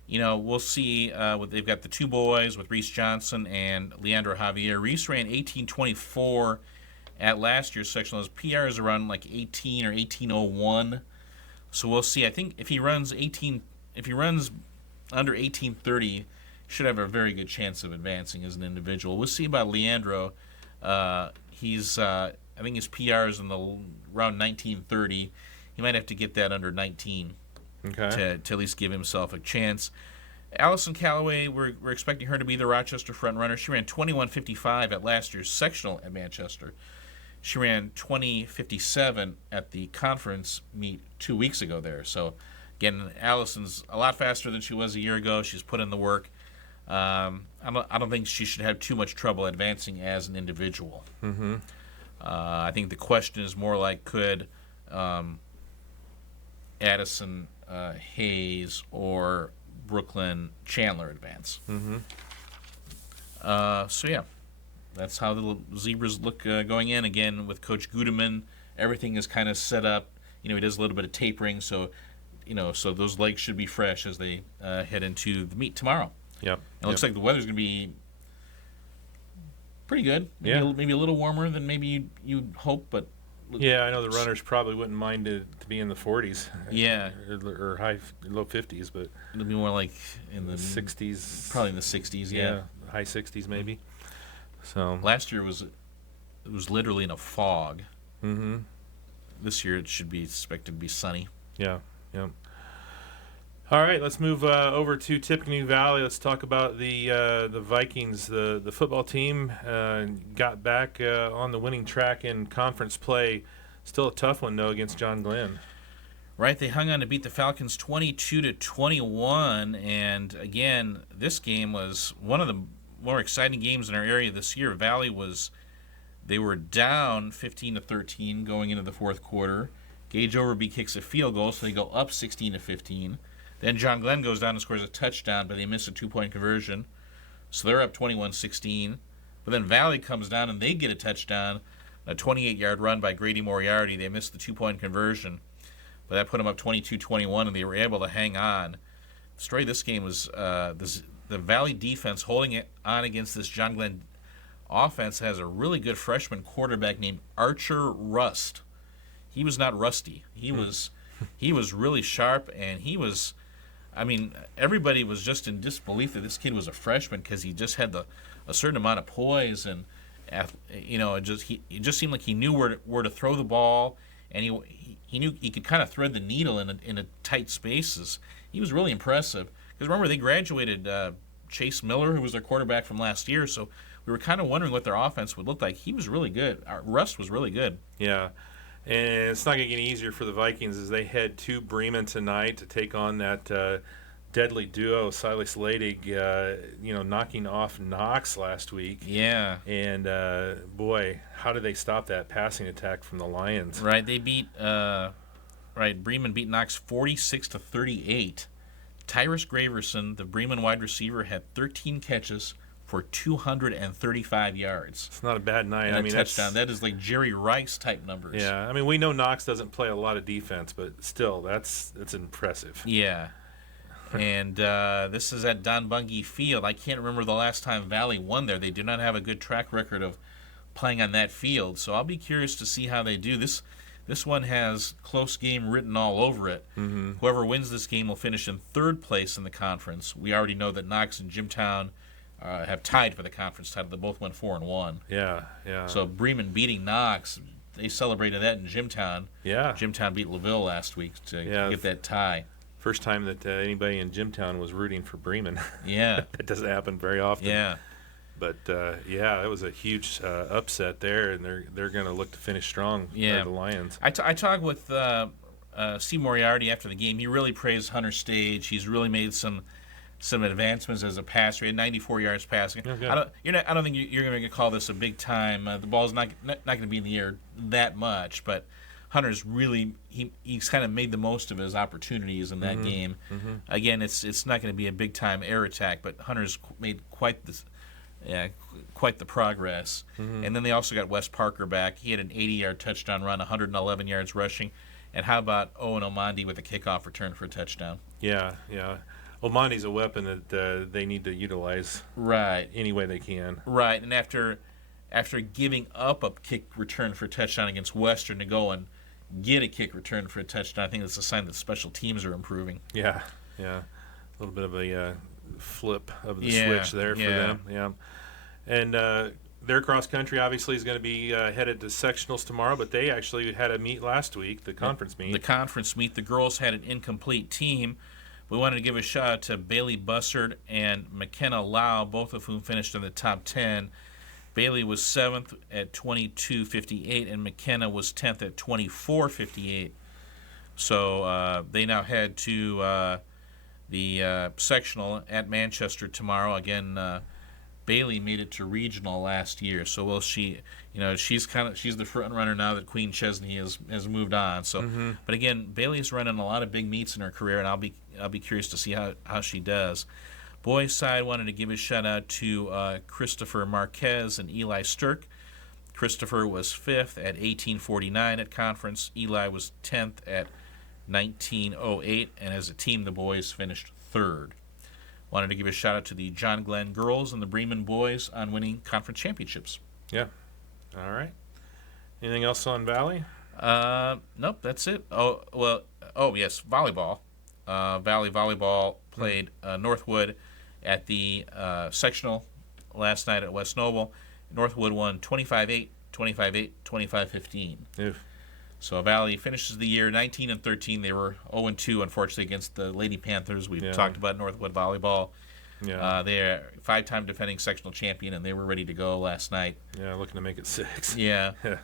we'll see. They've got the two boys with Reese Johnson and Leandro Javier. Reese ran 18:24 at last year's sectional. His PR is around like 18 or 18:01. So we'll see. I think if he runs under 18:30, he should have a very good chance of advancing as an individual. We'll see about Leandro. I think his PR is in the around 19:30. He might have to get that under 19 Okay. to at least give himself a chance. Allison Calloway, we're expecting her to be the Rochester front runner. She ran 21:55 at last year's sectional at Manchester. She ran 20:57 at the conference meet 2 weeks ago there. So, again, Allison's a lot faster than she was a year ago. She's put in the work. I don't think she should have too much trouble advancing as an individual. Mm-hmm. I think the question is more like, could Addison Hayes or Brooklyn Chandler advance? Mm-hmm. So, yeah. That's how the Zebras look going in. Again, with Coach Gudeman, everything is kind of set up. He does a little bit of tapering, so so those legs should be fresh as they head into the meet tomorrow. Yep. It looks like the weather's going to be pretty good. Maybe a little warmer than maybe you'd hope, but Yeah, I know the runners probably wouldn't mind it to be in the 40s. Yeah. Or low 50s, but it'll be more like in the 60s. Probably in the 60s, yeah. High 60s maybe. So last year it was literally in a fog. Mm-hmm. This year it should be expected to be sunny. Yeah. All right, let's move over to Tippecanoe Valley. Let's talk about the Vikings. The football team got back on the winning track in conference play. Still a tough one though against John Glenn. Right, they hung on to beat the Falcons 22-21, and again, this game was one of the more exciting games in our area this year. Valley they were down 15-13 going into the fourth quarter. Gage Overby kicks a field goal, so they go up 16-15. Then John Glenn goes down and scores a touchdown, but they miss a 2-point conversion. So they're up 21-16. But then Valley comes down and they get a touchdown, a 28-yard run by Grady Moriarty. They missed the 2-point conversion, but that put them up 22-21, and they were able to hang on. The story of this game was the Valley defense holding it on against this John Glenn offense has a really good freshman quarterback named Archer Rust. He was not rusty. He was really sharp, and everybody was just in disbelief that this kid was a freshman because he just had a certain amount of poise, and it just seemed like he knew where to throw the ball, and he knew he could kind of thread the needle in a tight spaces. He was really impressive because remember they graduated Chase Miller, who was their quarterback from last year, so we were kind of wondering what their offense would look like. He was really good. Rust was really good. Yeah. And it's not going to get any easier for the Vikings as they head to Bremen tonight to take on that deadly duo, Silas Ladig, knocking off Knox last week. Yeah. And, boy, how did they stop that passing attack from the Lions? Right. They beat Bremen beat Knox 46-38. Tyrus Graverson, the Bremen wide receiver, had 13 catches for 235 yards. It's not a bad night. And a touchdown. That is like Jerry Rice type numbers. Yeah, we know Knox doesn't play a lot of defense, but still, that's impressive. Yeah. And this is at Don Bungie Field. I can't remember the last time Valley won there. They do not have a good track record of playing on that field, so I'll be curious to see how they do. This one has close game written all over it. Mm-hmm. Whoever wins this game will finish in third place in the conference. We already know that Knox and Jimtown have tied for the conference title. They both went 4-1. Yeah. So Bremen beating Knox, they celebrated that in Jimtown. Yeah. Jimtown beat LaVille last week to get that tie. First time that anybody in Jimtown was rooting for Bremen. Yeah. That doesn't happen very often. Yeah. But it was a huge upset there, and they're going to look to finish strong. Yeah. The Lions. I talked with Steve Moriarty after the game. He really praised Hunter Stage. He's really made some some advancements as a passer. He had 94 yards passing. Okay. I don't think you're going to call this a big time. The ball's not going to be in the air that much, but Hunter's really he's kind of made the most of his opportunities in that game. Again, it's not going to be a big time air attack, but Hunter's made quite the progress. And then they also got Wes Parker back. He had an 80-yard touchdown run, 111 yards rushing. And how about Owen Omandi with a kickoff return for a touchdown? Yeah. Omandi's a weapon that they need to utilize Right. any way they can. Right, and after giving up a kick return for a touchdown against Western to go and get a kick return for a touchdown, I think that's a sign that special teams are improving. Yeah. A little bit of a flip of the Yeah, switch there for them. Yeah. And their cross country obviously is going to be headed to sectionals tomorrow, but they actually had a meet last week, the conference meet. The conference meet, the girls had an incomplete team. We wanted to give a shout out to Bailey Bussard and McKenna Lau, both of whom finished in the top 10. Bailey was 7th at 22:58, and McKenna was 10th at 24:58. So they now head to the sectional at Manchester tomorrow. Again, Bailey made it to regional last year, so she's the front runner now that Queen Chesney has moved on. So, but again, Bailey's running a lot of big meets in her career, and I'll be curious to see how she does. Boys side, wanted to give a shout out to Christopher Marquez and Eli Sturck. Christopher was 5th at 18:49 at conference. Eli was 10th at 19:08, and as a team, the boys finished 3rd. Wanted to give a shout out to the John Glenn girls and the Bremen boys on winning conference championships. Yeah. All right. Anything else on Valley? Nope, that's it. Yes, volleyball. Valley Volleyball played Northwood at the sectional last night at West Noble. Northwood won 25-8, 25-8, 25-15. Oof. So Valley finishes the year 19-13. They were 0-2, unfortunately, against the Lady Panthers. We've talked about Northwood Volleyball. Yeah. They're 5-time defending sectional champion, and they were ready to go last night. Yeah, looking to make it 6. Yeah. Yeah.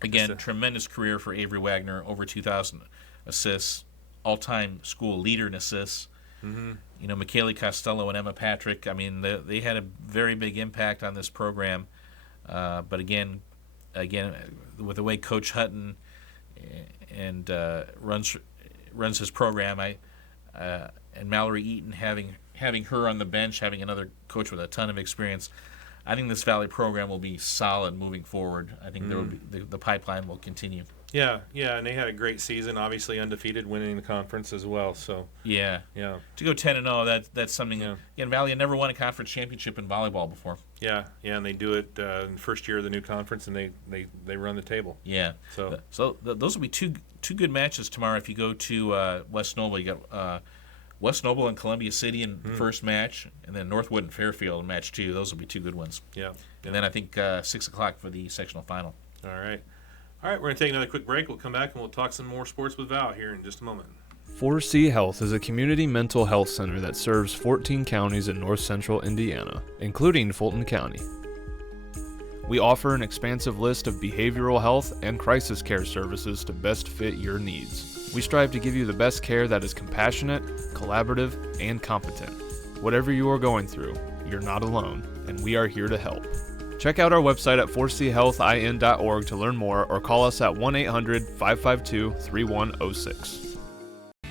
Again, tremendous career for Avery Wagner, over 2,000 assists, all-time school leader in assists. Michaeli Costello and Emma Patrick, I mean, they had a very big impact on this program. But again, with the way Coach Hutton and runs his program, and Mallory Eaton having her on the bench, having another coach with a ton of experience, I think this Valley program will be solid moving forward. I think there will be, the pipeline will continue. Yeah, and they had a great season, obviously undefeated, winning the conference as well. So Yeah. yeah, To go 10-0, that's something. Yeah. Again, Valley had never won a conference championship in volleyball before. yeah, and they do it in the first year of the new conference, and they run the table. Yeah. So Those will be two good matches tomorrow. If you go to West Noble, you got West Noble and Columbia City in the first match, and then Northwood and Fairfield in match 2. Those will be two good ones. yeah. And then I think 6 o'clock for the sectional final. All right, we're going to take another quick break. We'll come back and we'll talk some more sports with Val here in just a moment. 4C Health is a community mental health center that serves 14 counties in north central Indiana, including Fulton County. We offer an expansive list of behavioral health and crisis care services to best fit your needs. We strive to give you the best care that is compassionate, collaborative, and competent. Whatever you are going through, you're not alone, and we are here to help. Check out our website at 4chhealthin.org to learn more, or call us at 1-800-552-3106.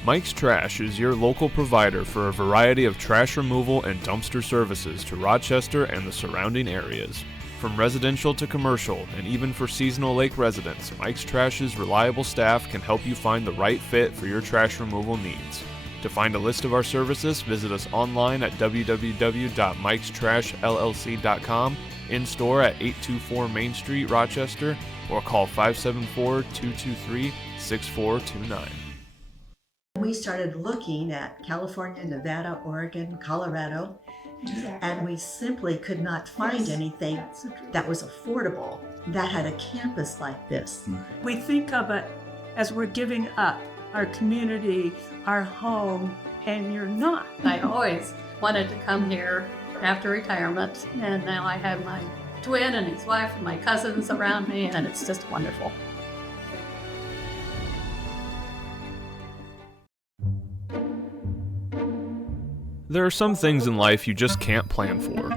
Mike's Trash is your local provider for a variety of trash removal and dumpster services to Rochester and the surrounding areas. From residential to commercial, and even for seasonal lake residents, Mike's Trash's reliable staff can help you find the right fit for your trash removal needs. To find a list of our services, visit us online at www.mikestrashllc.com, in store at 824 Main Street, Rochester, or call 574-223-6429. We started looking at California, Nevada, Oregon, Colorado, and we simply could not find anything that was affordable that had a campus like this. We think of it as we're giving up our community, our home, and you're not. I always wanted to come here after retirement, and now I have my twin and his wife and my cousins around me, and it's just wonderful. There are some things in life you just can't plan for.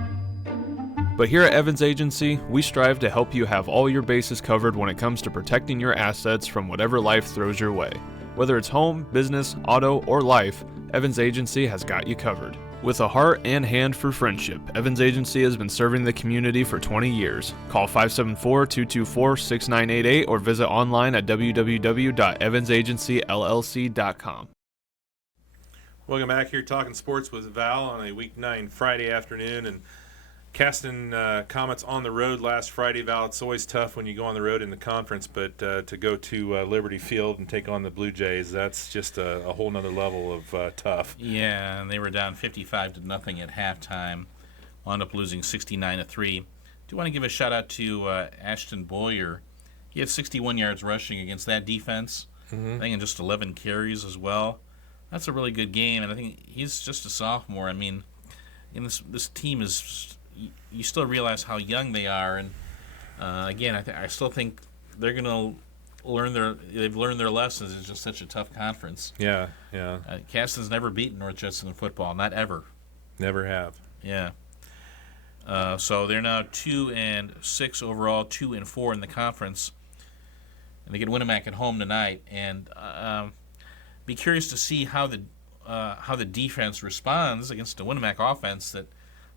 But here at Evans Agency, we strive to help you have all your bases covered when it comes to protecting your assets from whatever life throws your way. Whether it's home, business, auto, or life, Evans Agency has got you covered. With a heart and hand for friendship, Evans Agency has been serving the community for 20 years. Call 574-224-6988 or visit online at www.evansagencyllc.com. Welcome back here, talking sports with Val on a Week 9 Friday afternoon, and casting comments on the road last Friday. Val, it's always tough when you go on the road in the conference, but to go to Liberty Field and take on the Blue Jays, that's just a whole nother level of tough. Yeah, and they were down 55-0 at halftime, wound up losing 69-3. Do want to give a shout out to Ashton Boyer. He had 61 yards rushing against that defense. I think in just 11 carries as well. That's a really good game, and I think he's just a sophomore. I mean, in this team is, you still realize how young they are, and again, I still think they're going to they've learned their lessons. It's just such a tough conference. Yeah. Caston's never beaten North Judson in football, not ever. Never have. Yeah. So they're now 2-6 overall, 2-4 in the conference, and they get Winnemac at home tonight. And be curious to see how the defense responds against the Winnemac offense that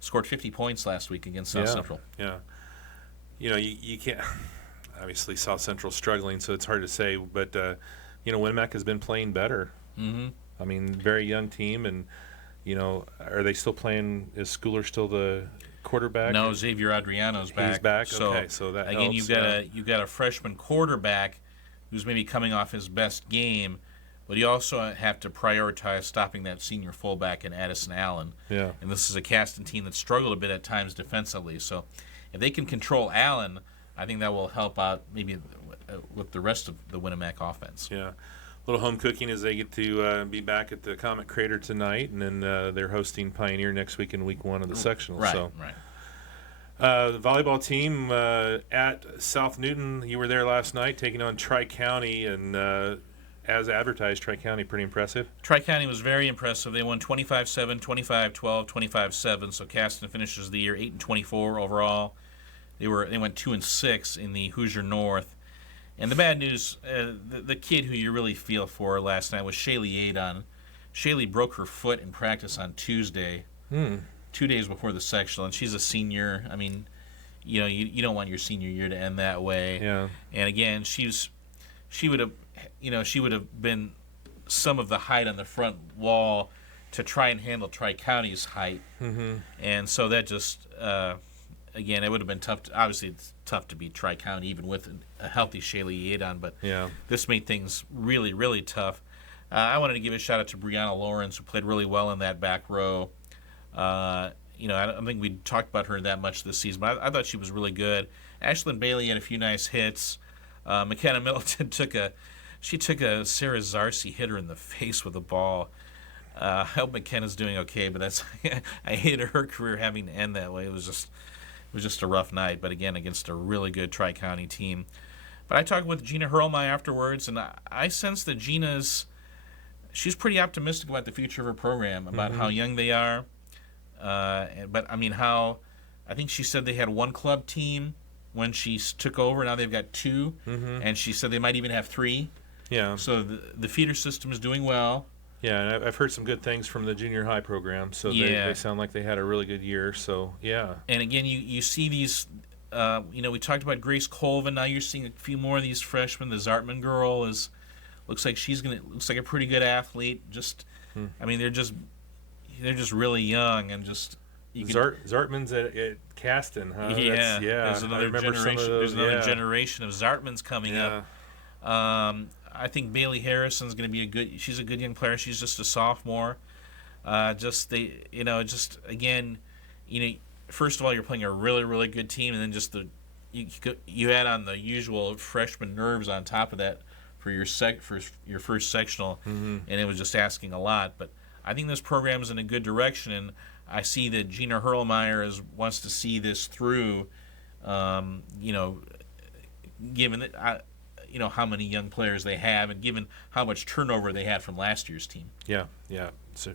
scored 50 points last week against South Central. Yeah. You know, you can't. Obviously, South Central's struggling, so it's hard to say. But Winnemac has been playing better. Mm-hmm. I mean, very young team, and are they still playing? Is Schooler still the quarterback? No, Xavier Adriano's back. He's back. So, okay, so that again, helps. you've got a freshman quarterback who's maybe coming off his best game, but you also have to prioritize stopping that senior fullback in Addison Allen. Yeah. And this is a Caston team that struggled a bit at times defensively. So if they can control Allen, I think that will help out maybe with the rest of the Winnemac offense. Yeah. A little home cooking as they get to be back at the Comet Crater tonight, and then they're hosting Pioneer next week in Week 1 of the sectional. Right, so. right. The volleyball team at South Newton, you were there last night taking on Tri-County, and as advertised, Tri-County pretty impressive. Tri-County was very impressive. They won 25-7, 25-12, 25-7, so Caston finishes the year 8-24 overall. They went 2-6 in the Hoosier North. And the bad news, the kid who you really feel for last night was Shaylee Adon. Shaylee broke her foot in practice on Tuesday, 2 days before the sectional, and she's a senior. I mean, you don't want your senior year to end that way. Yeah. And again, she would have been some of the height on the front wall to try and handle Tri-County's height. Mm-hmm. And so that just, again, it would have been tough. Obviously, it's tough to beat Tri-County even with a healthy Shaylee Adon, but this made things really, really tough. I wanted to give a shout out to Brianna Lawrence, who played really well in that back row. I don't think we talked about her that much this season, but I thought she was really good. Ashlyn Bailey had a few nice hits. McKenna Middleton took a Sarah Zarcy hit her in the face with a ball. I hope McKenna's doing okay, but I hated her career having to end that way. It was just a rough night, but again, against a really good Tri-County team. But I talked with Gina Hurlmeyer afterwards, and I sense that she's pretty optimistic about the future of her program, about how young they are. But I mean, I think she said they had one club team when she took over. Now they've got 2, and she said they might even have 3. Yeah. So the feeder system is doing well. Yeah, and I've heard some good things from the junior high program, so they sound like they had a really good year. So yeah. And again, you see these. We talked about Grace Colvin. Now you're seeing a few more of these freshmen. The Zartman girl looks like a pretty good athlete. I mean, they're just really young and just. Zartman's at Caston, huh? Yeah, yeah. There's another generation of Zartmans coming up. I think Bailey Harrison's going to be she's a good young player. She's just a sophomore. First of all, you're playing a really, really good team, and then just you add on the usual freshman nerves on top of that for your first sectional, and it was just asking a lot. But I think this program is in a good direction, and I see that Gina Hurlmeyer wants to see this through. Given that how many young players they have, and given how much turnover they had from last year's team. Yeah. So,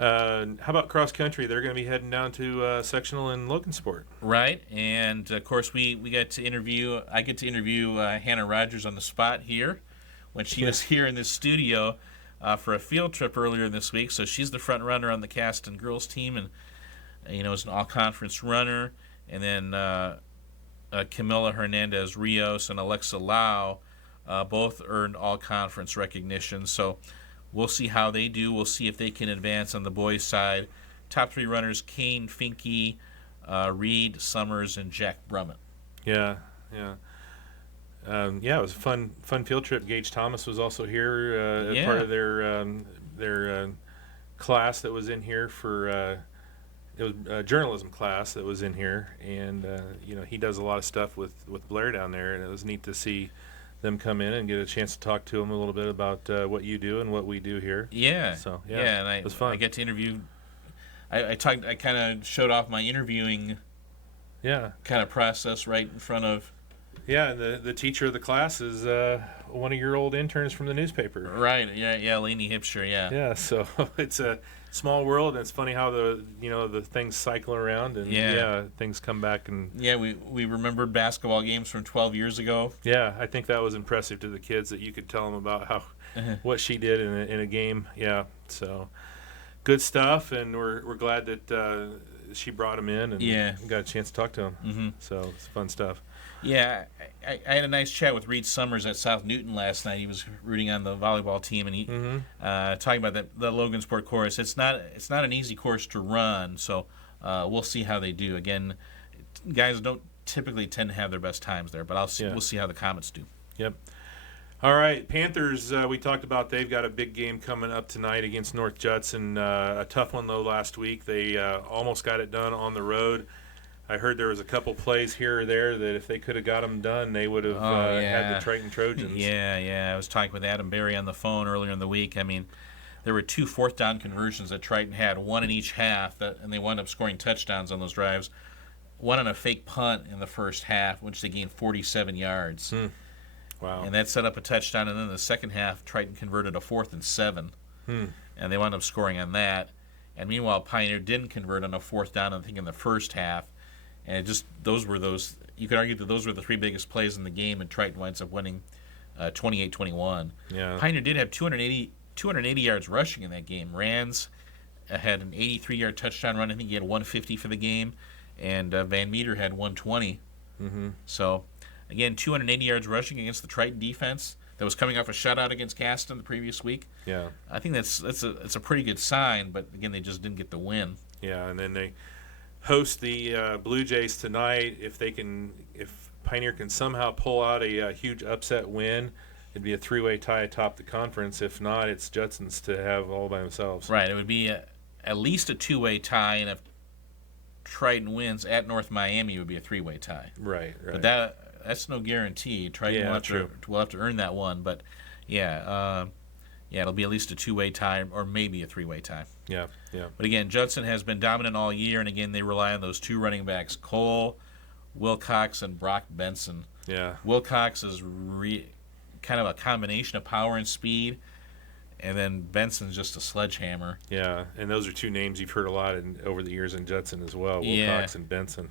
How about cross country? They're going to be heading down to sectional in Logansport. Right, and of course I get to interview Hannah Rogers on the spot here when she was here in this studio for a field trip earlier this week. So she's the front runner on the Caston girls team, and is an all-conference runner. And then Camila Hernandez Rios and Alexa Lau both earned all-conference recognition. So we'll see how they do. We'll see if they can advance on the boys' side. Top 3 runners: Kane, Finke, Reed, Summers, and Jack Brummett. Yeah. It was a fun field trip. Gage Thomas was also here as part of their class that was in here for. It was a journalism class that was in here, and he does a lot of stuff with Blair down there, and it was neat to see them come in and get a chance to talk to him a little bit about what you do and what we do here. Yeah. So and it was fun. I get to interview. I kind of showed off my interviewing. Yeah. Kind of process right in front of. Yeah, and the teacher of the class is one of your old interns from the newspaper. Right. Yeah. Lainey Hipsher. Yeah. Yeah. So it's a small world, and it's funny how the things cycle around, and things come back. And we remembered basketball games from 12 years ago. Yeah, I think that was impressive to the kids that you could tell them about how what she did in a game. Yeah. So good stuff, and we're glad that she brought him in and got a chance to talk to him. Mm-hmm. So it's fun stuff. Yeah, I had a nice chat with Reed Summers at South Newton last night. He was rooting on the volleyball team, and he talking about the Logansport course. It's not an easy course to run, so we'll see how they do. Again, guys don't typically tend to have their best times there, but we'll see how the Comets do. Yep. All right, Panthers, we talked about they've got a big game coming up tonight against North Judson. A tough one, though, last week. They almost got it done on the road. I heard there was a couple plays here or there that if they could have got them done, they would have had the Triton Trojans. Yeah. I was talking with Adam Berry on the phone earlier in the week. I mean, there were 2 fourth down conversions that Triton had, one in each half, and they wound up scoring touchdowns on those drives. One on a fake punt in the first half, which they gained 47 yards. Wow. And that set up a touchdown, and then in the second half, Triton converted a 4th and 7. And they wound up scoring on that. And meanwhile, Pioneer didn't convert on a 4th down, I think, in the first half. And you could argue that those were the 3 biggest plays in the game, and Triton winds up winning 28-21. Yeah. Pioneer did have 280 yards rushing in that game. Rands had an 83-yard touchdown run. I think he had 150 for the game. And Van Meter had 120. So, again, 280 yards rushing against the Triton defense that was coming off a shutout against Caston the previous week. Yeah. I think it's a pretty good sign, but, again, they just didn't get the win. Yeah, and then they host the Blue Jays tonight. If Pioneer can somehow pull out a huge upset win, it'd be a 3-way tie atop the conference. If not, it's Judson's to have all by themselves. Right. It would be at least a 2-way tie, and if Triton wins at North Miami, it would be a 3-way tie. Right. But that's no guarantee. Triton will have to earn that one. But it'll be at least a 2-way tie or maybe a 3-way tie. Yeah. But again, Judson has been dominant all year, and again, they rely on those 2 running backs, Cole Wilcox and Brock Benson. Yeah. Wilcox is kind of a combination of power and speed, and then Benson's just a sledgehammer. Yeah, and those are 2 names you've heard a lot over the years in Judson as well, Wilcox and Benson.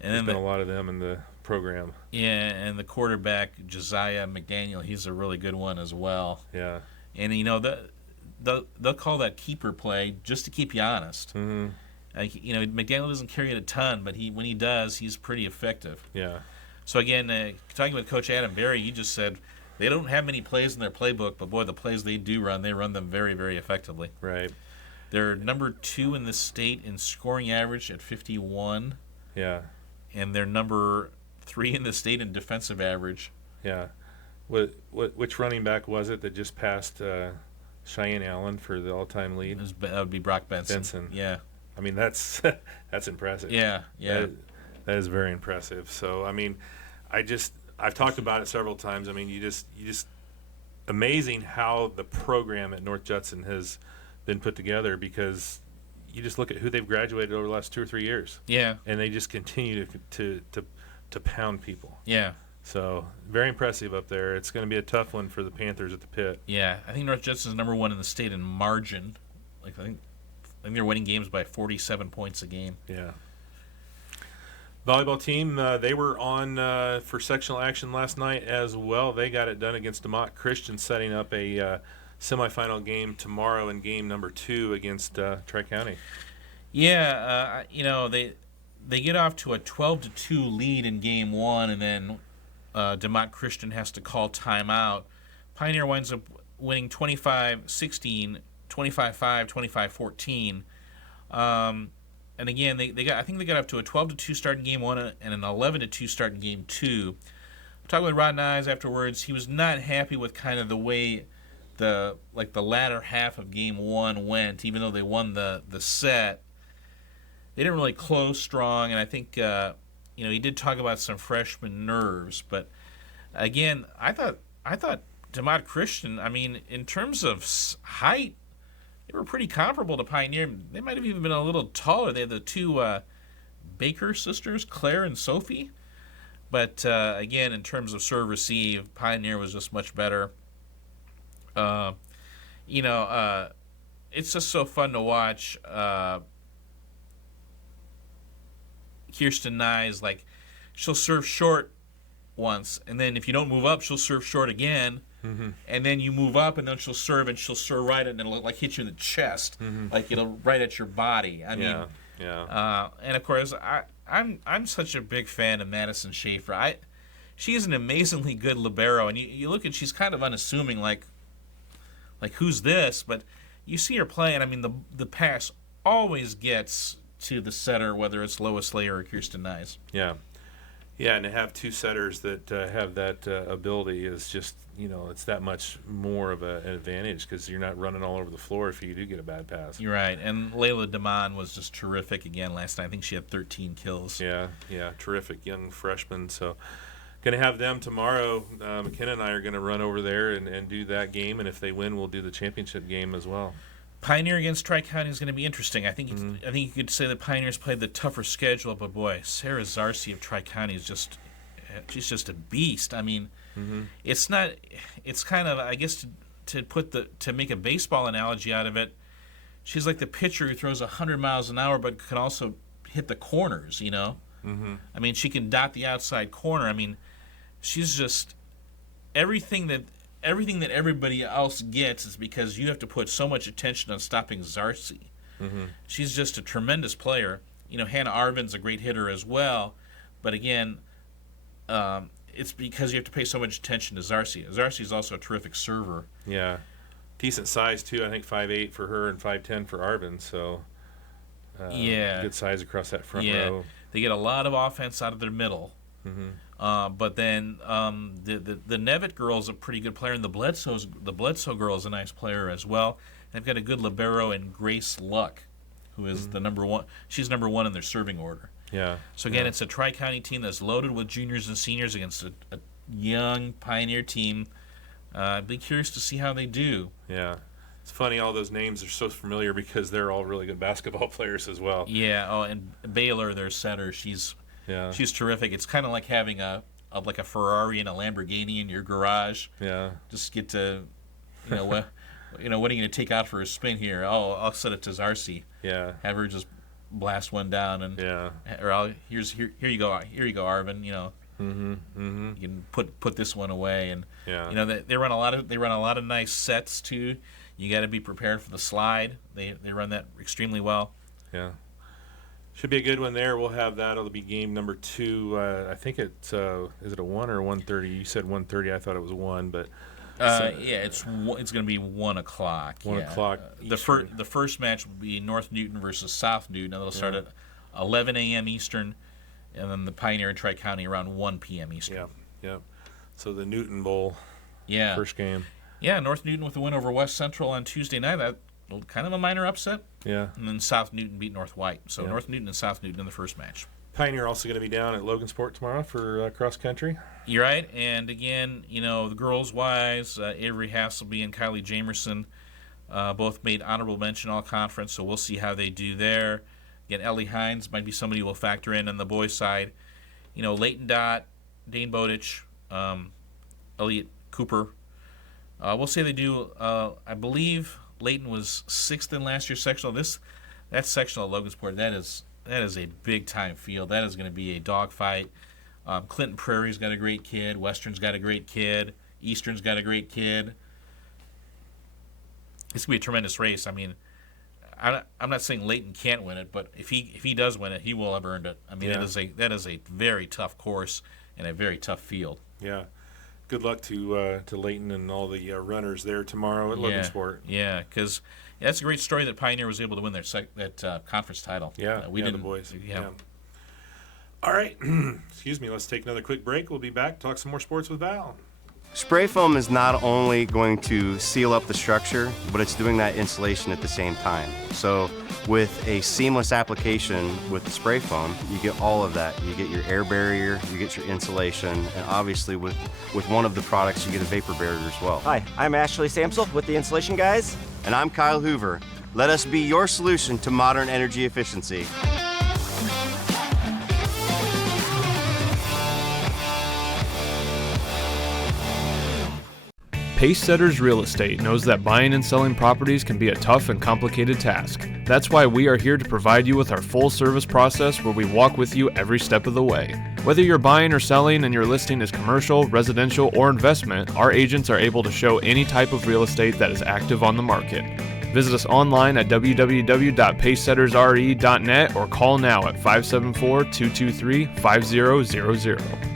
And there's been a lot of them in the program. Yeah, and the quarterback, Josiah McDaniel, he's a really good one as well. Yeah. And, they'll call that keeper play just to keep you honest. Mm-hmm. McDaniel doesn't carry it a ton, but when he does, he's pretty effective. Yeah. So, again, talking with Coach Adam Berry, he just said they don't have many plays in their playbook, but, boy, the plays they do run, they run them very, very effectively. Right. They're number 2 in the state in scoring average at 51. Yeah. And they're number 3 in the state in defensive average. Yeah. Which running back was it that just passed Cheyenne Allen for the all-time lead? That would be Brock Benson. Yeah. I mean, that's impressive. Yeah. That is very impressive. So, I mean, I've talked about it several times. I mean, you just amazing how the program at North Judson has been put together, because you just look at who they've graduated over the last 2 or 3 years. Yeah. And they just continue to pound people. Yeah. So, very impressive up there. It's going to be a tough one for the Panthers at the pit. Yeah. I think North Judson's number 1 in the state in margin. I think they're winning games by 47 points a game. Yeah. Volleyball team, they were on for sectional action last night as well. They got it done against DeMont Christian, setting up a semifinal game tomorrow in game number 2 against Tri-County. Yeah, they get off to a 12-2 lead in game 1, and then DeMont Christian has to call timeout. Pioneer winds up winning 25-16, 25-5, 25-14. And again, I think they got up to a 12-2 start in game 1 and an 11-2 start in game 2. Talking with Rod Nyes afterwards, he was not happy with kind of the way the latter half of game 1 went. Even though they won the set, they didn't really close strong. And I think he did talk about some freshman nerves. But again, I thought DeMont Christian, I mean, in terms of height, they were pretty comparable to Pioneer. They might have even been a little taller. They had the two Baker sisters, Claire and Sophie. But again, in terms of serve receive, Pioneer was just much better. It's just so fun to watch Kirsten Nyes. Like, she'll serve short once, and then if you don't move up, she'll serve short again. Mm-hmm. And then you move up, and then she'll serve right, and it'll hit you in the chest, like it'll right at your body. I mean, yeah. And of course, I'm such a big fan of Madison Schaefer. She is an amazingly good libero, and you look at, she's kind of unassuming, like who's this? But you see her play, and I mean the pass always gets to the setter, whether it's Lois Slayer or Kirsten Nyes. Yeah. Yeah, and to have two setters that have that ability is just, it's that much more of an advantage because you're not running all over the floor if you do get a bad pass. You're right. And Layla DeMond was just terrific again last night. I think she had 13 kills. Yeah, terrific young freshman. So going to have them tomorrow. McKenna and I are going to run over there and do that game, and if they win, we'll do the championship game as well. Pioneer against Tri-County is going to be interesting. I think you could say that Pioneers played the tougher schedule, but boy, Sarah Zarcy of Tri-County is she's just a beast. I mean, it's kind of, I guess, to make a baseball analogy out of it, she's like the pitcher who throws 100 miles an hour but can also hit the corners, I mean, she can dot the outside corner. I mean, she's just everything that everybody else gets is because you have to put so much attention on stopping Zarcy. She's just a tremendous player. Hannah Arvin's a great hitter as well, but again, it's because you have to pay so much attention to Zarcy. Zarcy's also a terrific server. Yeah, decent size too. I think 5'8" for her and 5'10" for Arvin. So good size across that front row. They get a lot of offense out of their middle. But then the Nevitt girl is a pretty good player, and the Bledsoe girl is a nice player as well. They've got a good libero in Grace Luck, who is the number one. She's number one in their serving order. Yeah. So again, it's a Tri-County team that's loaded with juniors and seniors against a young Pioneer team. I'd be curious to see how they do. Yeah. It's funny, all those names are so familiar because they're all really good basketball players as well. Yeah. Oh, and Baylor, their setter, she's terrific. It's kind of like having a Ferrari and a Lamborghini in your garage. Yeah. Just get to, what are you going to take out for a spin here? Oh, I'll set it to Zarcy. Yeah. Have her just blast one down and or here you go, Arvin. You can put this one away, and they run a lot of nice sets too. You got to be prepared for the slide. They run that extremely well. Yeah. Should be a good one there. We'll have that. It'll be game number 2. I think it's is it a 1 or 1:30? You said 1:30. I thought it was 1, but it's going to be 1 o'clock. 1 o'clock. The first match will be North Newton versus South Newton. And it'll start at 11 a.m. Eastern, and then the Pioneer and Tri-County around 1 p.m. Eastern. Yeah. So the Newton Bowl. Yeah. First game. Yeah, North Newton with a win over West Central on Tuesday night. That kind of a minor upset. Yeah. And then South Newton beat North White. So North Newton and South Newton in the first match. Pioneer also going to be down at Logansport tomorrow for cross country. You're right. And again, the girls-wise, Avery Hasselby and Kylie Jamerson both made honorable mention all conference, so we'll see how they do there. Again, Ellie Hines might be somebody who will factor in on the boys' side. Leighton Dott, Dane Bowditch, Elliot Cooper. We'll say they do, I believe Leighton was 6th in last year's sectional. that sectional at Logansport, that is a big time field. That is going to be a dogfight. Clinton Prairie's got a great kid. Western's got a great kid. Eastern's got a great kid. It's going to be a tremendous race. I mean, I'm not saying Layton can't win it, but if he does win it, he will have earned it. I mean, that is a very tough course and a very tough field. Yeah. Good luck to Layton and all the runners there tomorrow at Logansport. Yeah, because that's a great story that Pioneer was able to win that conference title. Yeah, we didn't. The boys. Yeah. All right. Excuse me. Let's take another quick break. We'll be back. Talk some more sports with Val. Spray foam is not only going to seal up the structure, but it's doing that insulation at the same time. So with a seamless application with the spray foam, you get all of that. You get your air barrier, you get your insulation, and obviously with one of the products, you get a vapor barrier as well. Hi, I'm Ashley Samsel with the Insulation Guys. And I'm Kyle Hoover. Let us be your solution to modern energy efficiency. Pacesetters Real Estate knows that buying and selling properties can be a tough and complicated task. That's why we are here to provide you with our full service process where we walk with you every step of the way. Whether you're buying or selling and your listing is commercial, residential, or investment, our agents are able to show any type of real estate that is active on the market. Visit us online at www.pacesettersre.net or call now at 574-223-5000.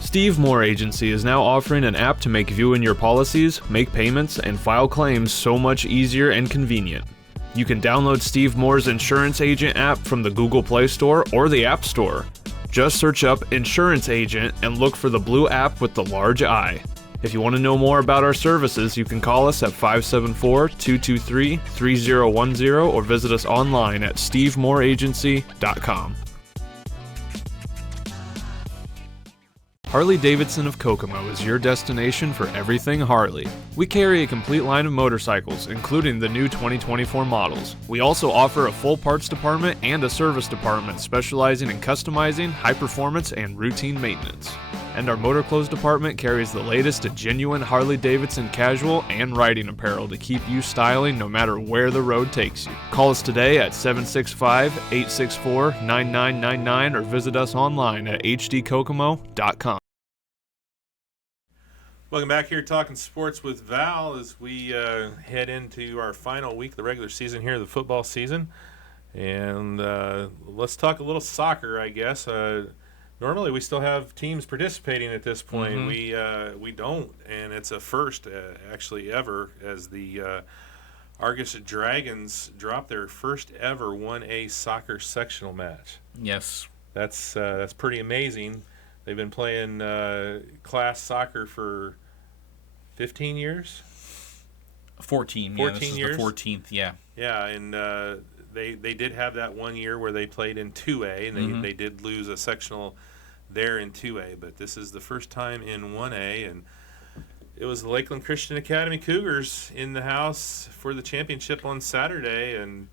Steve Moore Agency is now offering an app to make viewing your policies, make payments, and file claims so much easier and convenient. You can download Steve Moore's Insurance Agent app from the Google Play Store or the App Store. Just search up Insurance Agent and look for the blue app with the large I. If you want to know more about our services, you can call us at 574-223-3010 or visit us online at stevemooreagency.com. Harley-Davidson of Kokomo is your destination for everything Harley. We carry a complete line of motorcycles, including the new 2024 models. We also offer a full parts department and a service department specializing in customizing, high performance, and routine maintenance. And our motor clothes department carries the latest in genuine Harley-Davidson casual and riding apparel to keep you styling no matter where the road takes you. Call us today at 765-864-9999 or visit us online at hdkokomo.com. Welcome back here talking sports with Val as we head into our final week of the regular season here, the football season. And let's talk a little soccer, I guess. Normally we still have teams participating at this point. Mm-hmm. We don't, and it's a first actually ever as the Argus Dragons drop their first ever 1A soccer sectional match. Yes. That's pretty amazing. They've been playing class soccer for 15 years? 14. 14 this is years? The 14th, yeah. Yeah, and they did have that 1 year where they played in 2A, and they did lose a sectional there in 2A, but this is the first time in 1A, and it was the Lakeland Christian Academy Cougars in the house for the championship on Saturday, and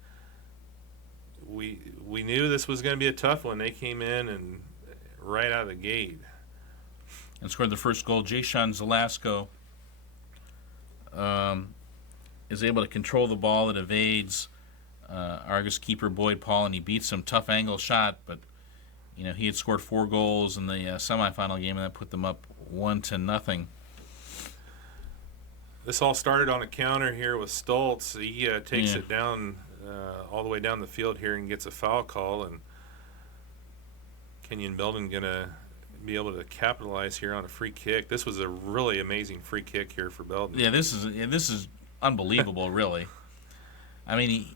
we knew this was going to be a tough one. They came in and right out of the gate. And scored the first goal. Jason Zelasco is able to control the ball. It evades Argus keeper Boyd Paul, and he beats some tough angle shot, but you know he had scored 4 goals in the semifinal game, and that put them up 1-0. This all started on a counter here with Stoltz. He takes it down all the way down the field here and gets a foul call, and Kenyon Belden going to be able to capitalize here on a free kick. This was a really amazing free kick here for Belden. Yeah, this is unbelievable, really. I mean,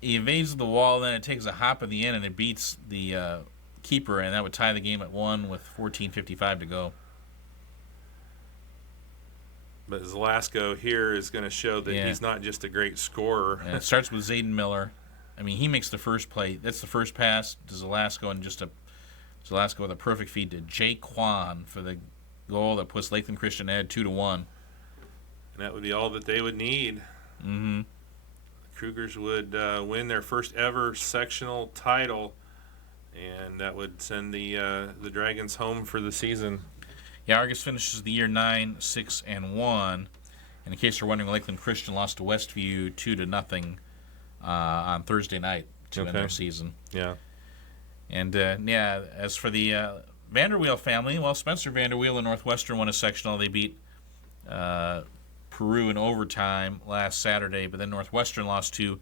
he evades the wall, then it takes a hop at the end, and it beats the keeper, and that would tie the game at 1 with 14:55 to go. But Zelasco here is going to show that he's not just a great scorer. And it starts with Zayden Miller. I mean, he makes the first play. That's the first pass to Zelasco, and Zelasco with a perfect feed to Jay Kwan for the goal that puts Lakeland Christian ahead 2-1. And that would be all that they would need. Mm-hmm. The Cougars would win their first ever sectional title, and that would send the Dragons home for the season. Yeah, Argus finishes the year 9-6-1, And in case you're wondering, Lakeland Christian lost to Westview 2-0 on Thursday night to end their season. Yeah. And as for the Vanderweel family, well, Spencer Vanderweel and Northwestern won a sectional. They beat Peru in overtime last Saturday, but then Northwestern lost to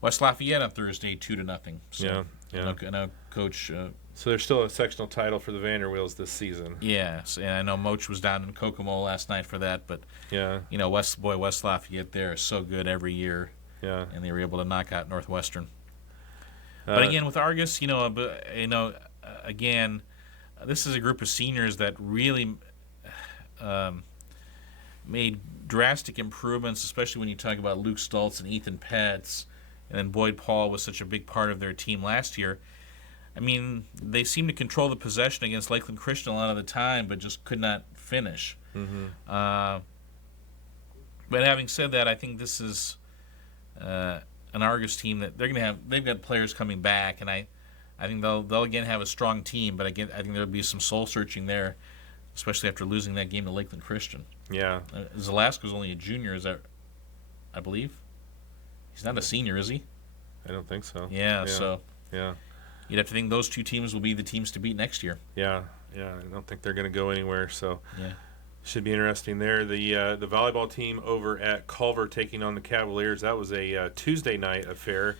West Lafayette on Thursday 2-0. So, yeah. I know Coach. So there's still a sectional title for the Vanderweels this season. Yes, and I know Moach was down in Kokomo last night for that, but West Lafayette there is so good every year. Yeah. And they were able to knock out Northwestern. But again, with Argus, again, this is a group of seniors that really made drastic improvements, especially when you talk about Luke Stoltz and Ethan Petz, and then Boyd Paul was such a big part of their team last year. I mean, they seem to control the possession against Lakeland Christian a lot of the time, but just could not finish. Mm-hmm. But having said that, I think this is an Argus team that they've got players coming back, and I think they'll again have a strong team. But again, I think there'll be some soul searching there, especially after losing that game to Lakeland Christian. Yeah. Zalaska's only a junior, is that? I believe. He's not a senior, is he? I don't think so. Yeah. So. Yeah. You'd have to think those two teams will be the teams to beat next year. Yeah. I don't think they're going to go anywhere. So. Yeah. Should be interesting there. The volleyball team over at Culver taking on the Cavaliers. That was a Tuesday night affair,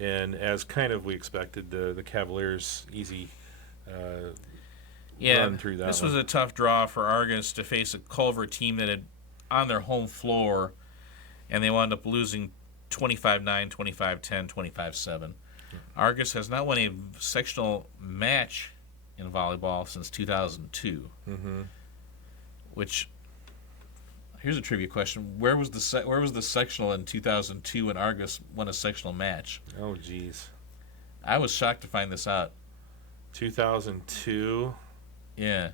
and as kind of we expected, the Cavaliers easy run through that. This was a tough draw for Argus to face a Culver team that had on their home floor, and they wound up losing 25-9, 25-10, 25-7. Argus has not won a sectional match in volleyball since 2002. Mm-hmm. Which, here's a trivia question: Where was the sectional in 2002 when Argus won a sectional match? Oh, geez, I was shocked to find this out. 2002. Yeah.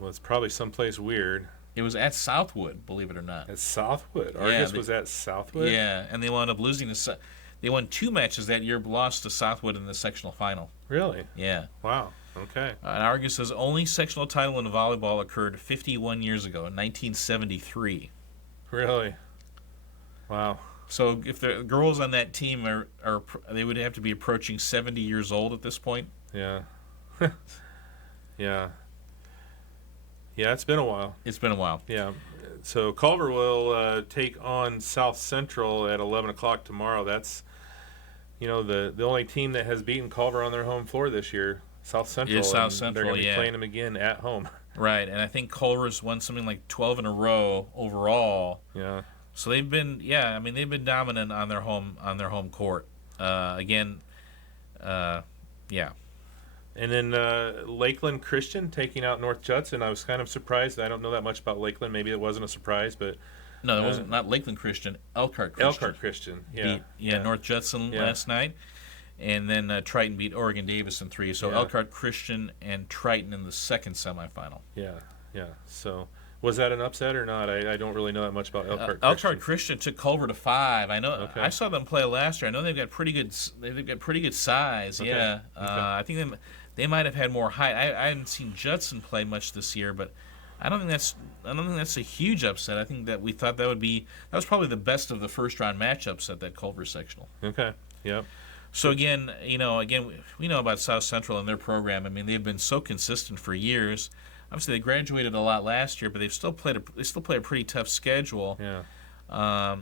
Well, it's probably someplace weird. It was at Southwood, believe it or not. At Southwood. Argus was at Southwood. Yeah, and they wound up losing they won 2 matches that year, lost to Southwood in the sectional final. Really? Yeah. Wow. Okay. And Argus's only sectional title in volleyball occurred 51 years ago, in 1973. Really? Wow. So if the girls on that team are they would have to be approaching 70 years old at this point. Yeah. Yeah. Yeah, it's been a while. It's been a while. Yeah. So Culver will take on South Central at 11 o'clock tomorrow. That's, the only team that has beaten Culver on their home floor this year. South Central. Is South Central, they're going to be playing them again at home. Right, and I think Culver's won something like 12 in a row overall. Yeah. So they've been dominant on their home court. Yeah. And then Lakeland Christian taking out North Judson. I was kind of surprised. I don't know that much about Lakeland. Maybe it wasn't a surprise, but no, it wasn't. Not Lakeland Christian. Elkhart Christian. Elkhart Christian. Yeah. Beat North Judson last night. And then Triton beat Oregon Davis in 3. So Elkhart Christian and Triton in the second semifinal. Yeah. So was that an upset or not? I don't really know that much about Elkhart Christian. Elkhart Christian took Culver to 5. I know. Okay. I saw them play last year. I know they've got pretty good. They've got pretty good size. Okay. Yeah. Okay. I think they might have had more height. I hadn't seen Judson play much this year, but I don't think that's a huge upset. I think that we thought that was probably the best of the first round matchups at that Culver sectional. Okay. Yep. So again, we know about South Central and their program. I mean, they've been so consistent for years. Obviously, they graduated a lot last year, but they still play a pretty tough schedule. Yeah.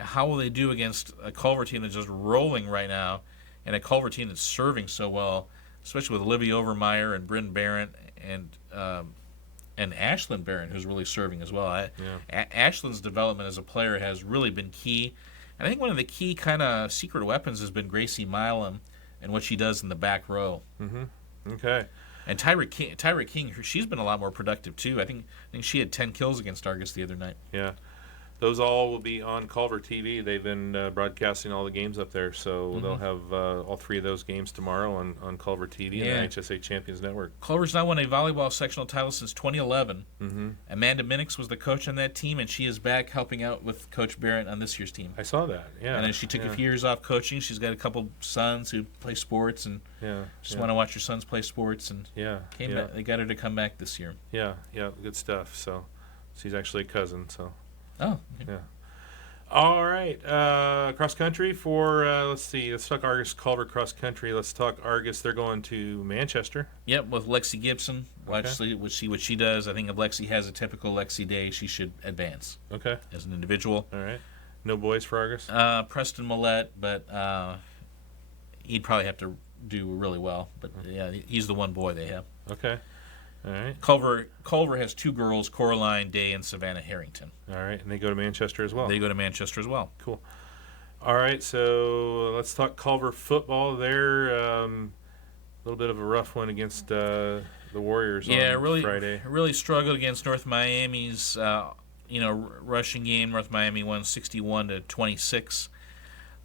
How will they do against a Culver team that's just rolling right now, and a Culver team that's serving so well, especially with Olivia Overmeyer and Bryn Barrett and Ashlyn Barron, who's really serving as well. Ashlyn's development as a player has really been key. And I think one of the key kind of secret weapons has been Gracie Milam and what she does in the back row. Mm-hmm. Okay. And Tyra King, she's been a lot more productive too. I think she had 10 kills against Argus the other night. Yeah. Those all will be on Culver TV. They've been broadcasting all the games up there, so they'll have all 3 of those games tomorrow on Culver TV and the HSA Champions Network. Culver's not won a volleyball sectional title since 2011. Mm-hmm. Amanda Minix was the coach on that team, and she is back helping out with Coach Barrett on this year's team. I saw that, yeah. And then she took a few years off coaching. She's got a couple sons who play sports and just want to watch her sons play sports. And they got her to come back this year. Yeah, good stuff. So She's actually a cousin, so. Oh. Yeah. All right. Cross country for, let's talk Argus Culver cross country. Let's talk Argus. They're going to Manchester. Yep, with Lexi Gibson. Let's see what she does. I think if Lexi has a typical Lexi day, she should advance. Okay. As an individual. All right. No boys for Argus? Preston Millette, but he'd probably have to do really well. But yeah, he's the one boy they have. Okay. All right. Culver has 2 girls, Coraline Day and Savannah Harrington. All right, and they go to Manchester as well. They go to Manchester as well. Cool. All right, so let's talk Culver football. They're a little bit of a rough one against the Warriors on Friday. Really struggled against North Miami's rushing game. North Miami won 61-26.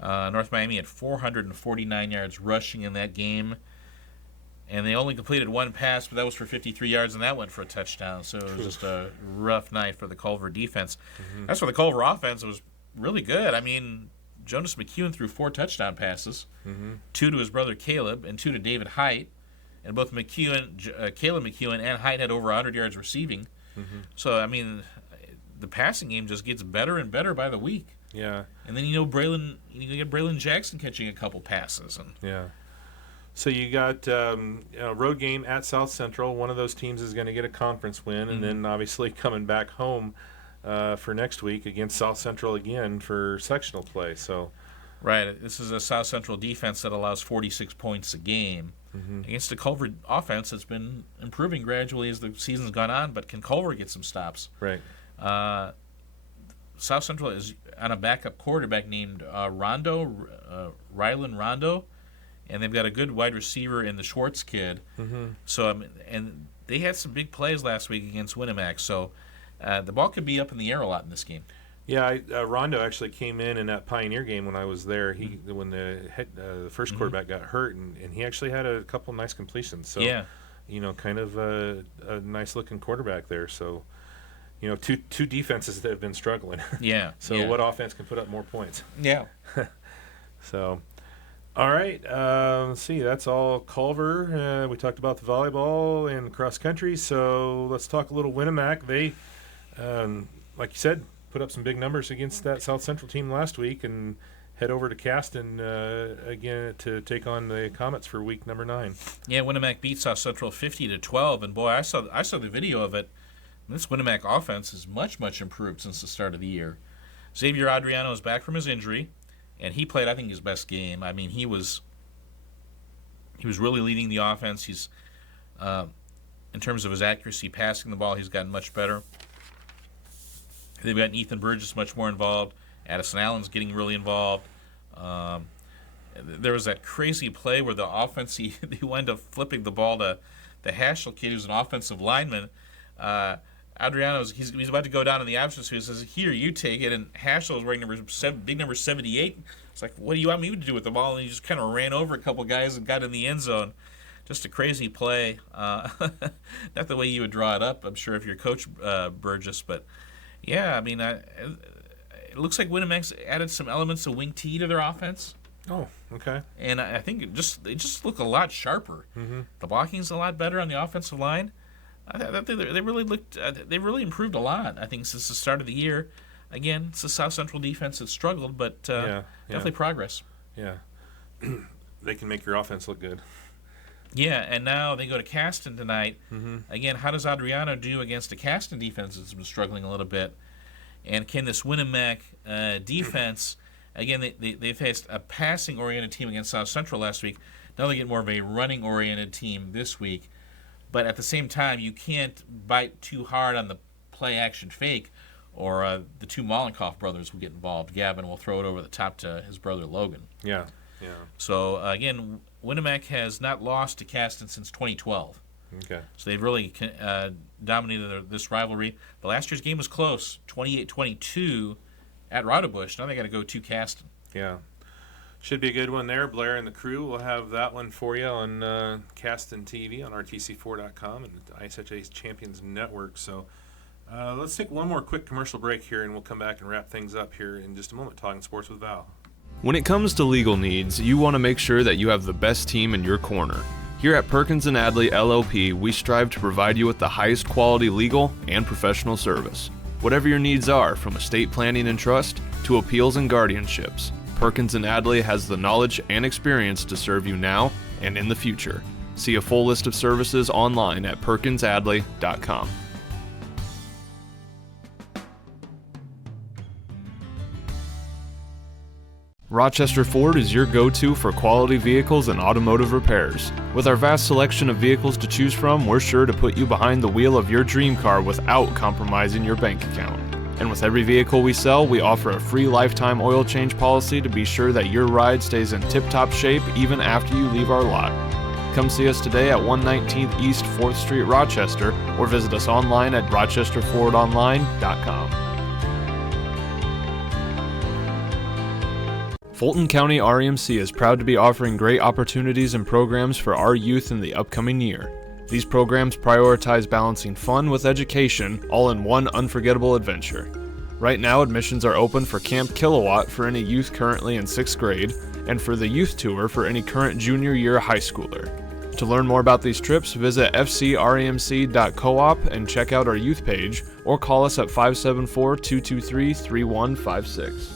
North Miami had 449 yards rushing in that game. And they only completed 1 pass, but that was for 53 yards, and that went for a touchdown. So it was just a rough night for the Culver defense. As for the Culver offense, it was really good. I mean, Jonas McEwen threw 4 touchdown passes, 2 to his brother Caleb and 2 to David Height. And both Caleb McEwen and Height had over 100 yards receiving. So, I mean, the passing game just gets better and better by the week. Yeah. And then, you get Braylon Jackson catching a couple passes. And yeah. So you got a road game at South Central. One of those teams is going to get a conference win, and then obviously coming back home for next week against South Central again for sectional play. So, right, this is a South Central defense that allows 46 points a game against the Culver offense that's been improving gradually as the season's gone on. But can Culver get some stops? Right. South Central is on a backup quarterback named Rylan Rondo. And they've got a good wide receiver in the Schwartz kid. So, and they had some big plays last week against Winnemac. So, the ball could be up in the air a lot in this game. Yeah, Rondo actually came in that Pioneer game when I was there. When the first quarterback got hurt, and he actually had a couple nice completions. So, yeah, kind of a nice looking quarterback there. So, two defenses that have been struggling. Yeah. So, what offense can put up more points? Yeah. So. All right, let's see. That's all Culver. We talked about the volleyball and cross country, so let's talk a little Winnemac. They, like you said, put up some big numbers against that South Central team last week and head over to Caston again to take on the Comets for week number 9. Yeah, Winnemac beat South Central 50-12, and boy, I saw the video of it. This Winnemac offense is much improved since the start of the year. Xavier Adriano is back from his injury. And he played, I think, his best game. I mean, he was really leading the offense. He's, in terms of his accuracy, passing the ball, he's gotten much better. They've got Ethan Burgess much more involved. Addison Allen's getting really involved. There was that crazy play where the offense, he wound up flipping the ball to the Haschel kid, who's an offensive lineman. Adriano's he's about to go down in the absence. He says, "Here, you take it." And Haschel is wearing big number 78. It's like, what do you want me to do with the ball? And he just kind of ran over a couple guys and got in the end zone. Just a crazy play. Not the way you would draw it up, I'm sure, if you're Coach Burgess. But yeah, I mean, it looks like Winnemac's added some elements of wing T to their offense. Oh, okay. And I think they just look a lot sharper. The blocking's a lot better on the offensive line. They really improved a lot, I think, since the start of the year. Again, it's the South Central defense that struggled, but definitely progress. Yeah. They can make your offense look good. Yeah, and now they go to Caston tonight. Again, how does Adriano do against a Caston defense that's been struggling a little bit? And can this Winnemac defense, again, they faced a passing-oriented team against South Central last week. Now they get more of a running-oriented team this week. But at the same time, you can't bite too hard on the play-action fake, or the two Mollenkoff brothers will get involved. Gavin will throw it over the top to his brother Logan. Yeah. So, again, Winnemac has not lost to Caston since 2012. Okay. So they've really dominated this rivalry. The last year's game was close, 28-22 at Rodebush. Now they got to go to Caston. Yeah. Should be a good one there. Blair and the crew will have that one for you on Caston TV on RTC4.com and ISHA's Champions Network. So let's take one more quick commercial break here, and we'll come back and wrap things up here in just a moment, talking sports with Val. When it comes to legal needs, you want to make sure that you have the best team in your corner. Here at Perkins & Adley LLP, we strive to provide you with the highest quality legal and professional service. Whatever your needs are, from estate planning and trust to appeals and guardianships, Perkins & Adley has the knowledge and experience to serve you now and in the future. See a full list of services online at perkinsadley.com. Rochester Ford is your go-to for quality vehicles and automotive repairs. With our vast selection of vehicles to choose from, we're sure to put you behind the wheel of your dream car without compromising your bank account. And with every vehicle we sell, we offer a free lifetime oil change policy to be sure that your ride stays in tip-top shape even after you leave our lot. Come see us today at 119th East 4th Street, Rochester, or visit us online at rochesterfordonline.com. Fulton County REMC is proud to be offering great opportunities and programs for our youth in the upcoming year. These programs prioritize balancing fun with education, all in one unforgettable adventure. Right now, admissions are open for Camp Kilowatt for any youth currently in 6th grade, and for the youth tour for any current junior year high schooler. To learn more about these trips, visit fcremc.coop and check out our youth page, or call us at 574-223-3156.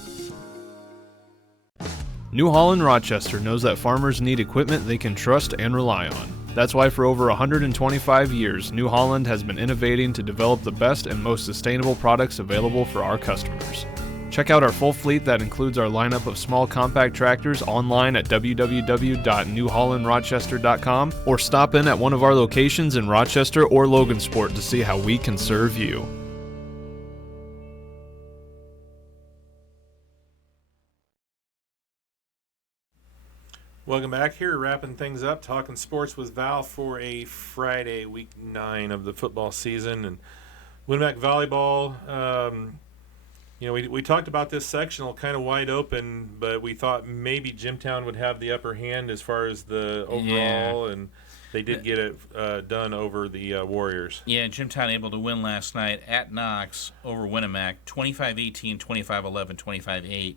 New Holland Rochester knows that farmers need equipment they can trust and rely on. That's why for over 125 years, New Holland has been innovating to develop the best and most sustainable products available for our customers. Check out our full fleet that includes our lineup of small compact tractors online at www.newhollandrochester.com, or stop in at one of our locations in Rochester or Logansport to see how we can serve you. Welcome back here, wrapping things up, talking sports with Val for a Friday, week 9 of the football season. And Winamac volleyball, we talked about this sectional kind of wide open, but we thought maybe Jimtown would have the upper hand as far as the overall, and they did get it done over the Warriors. Yeah, Jimtown able to win last night at Knox over Winamac, 25-18, 25-11, 25-8.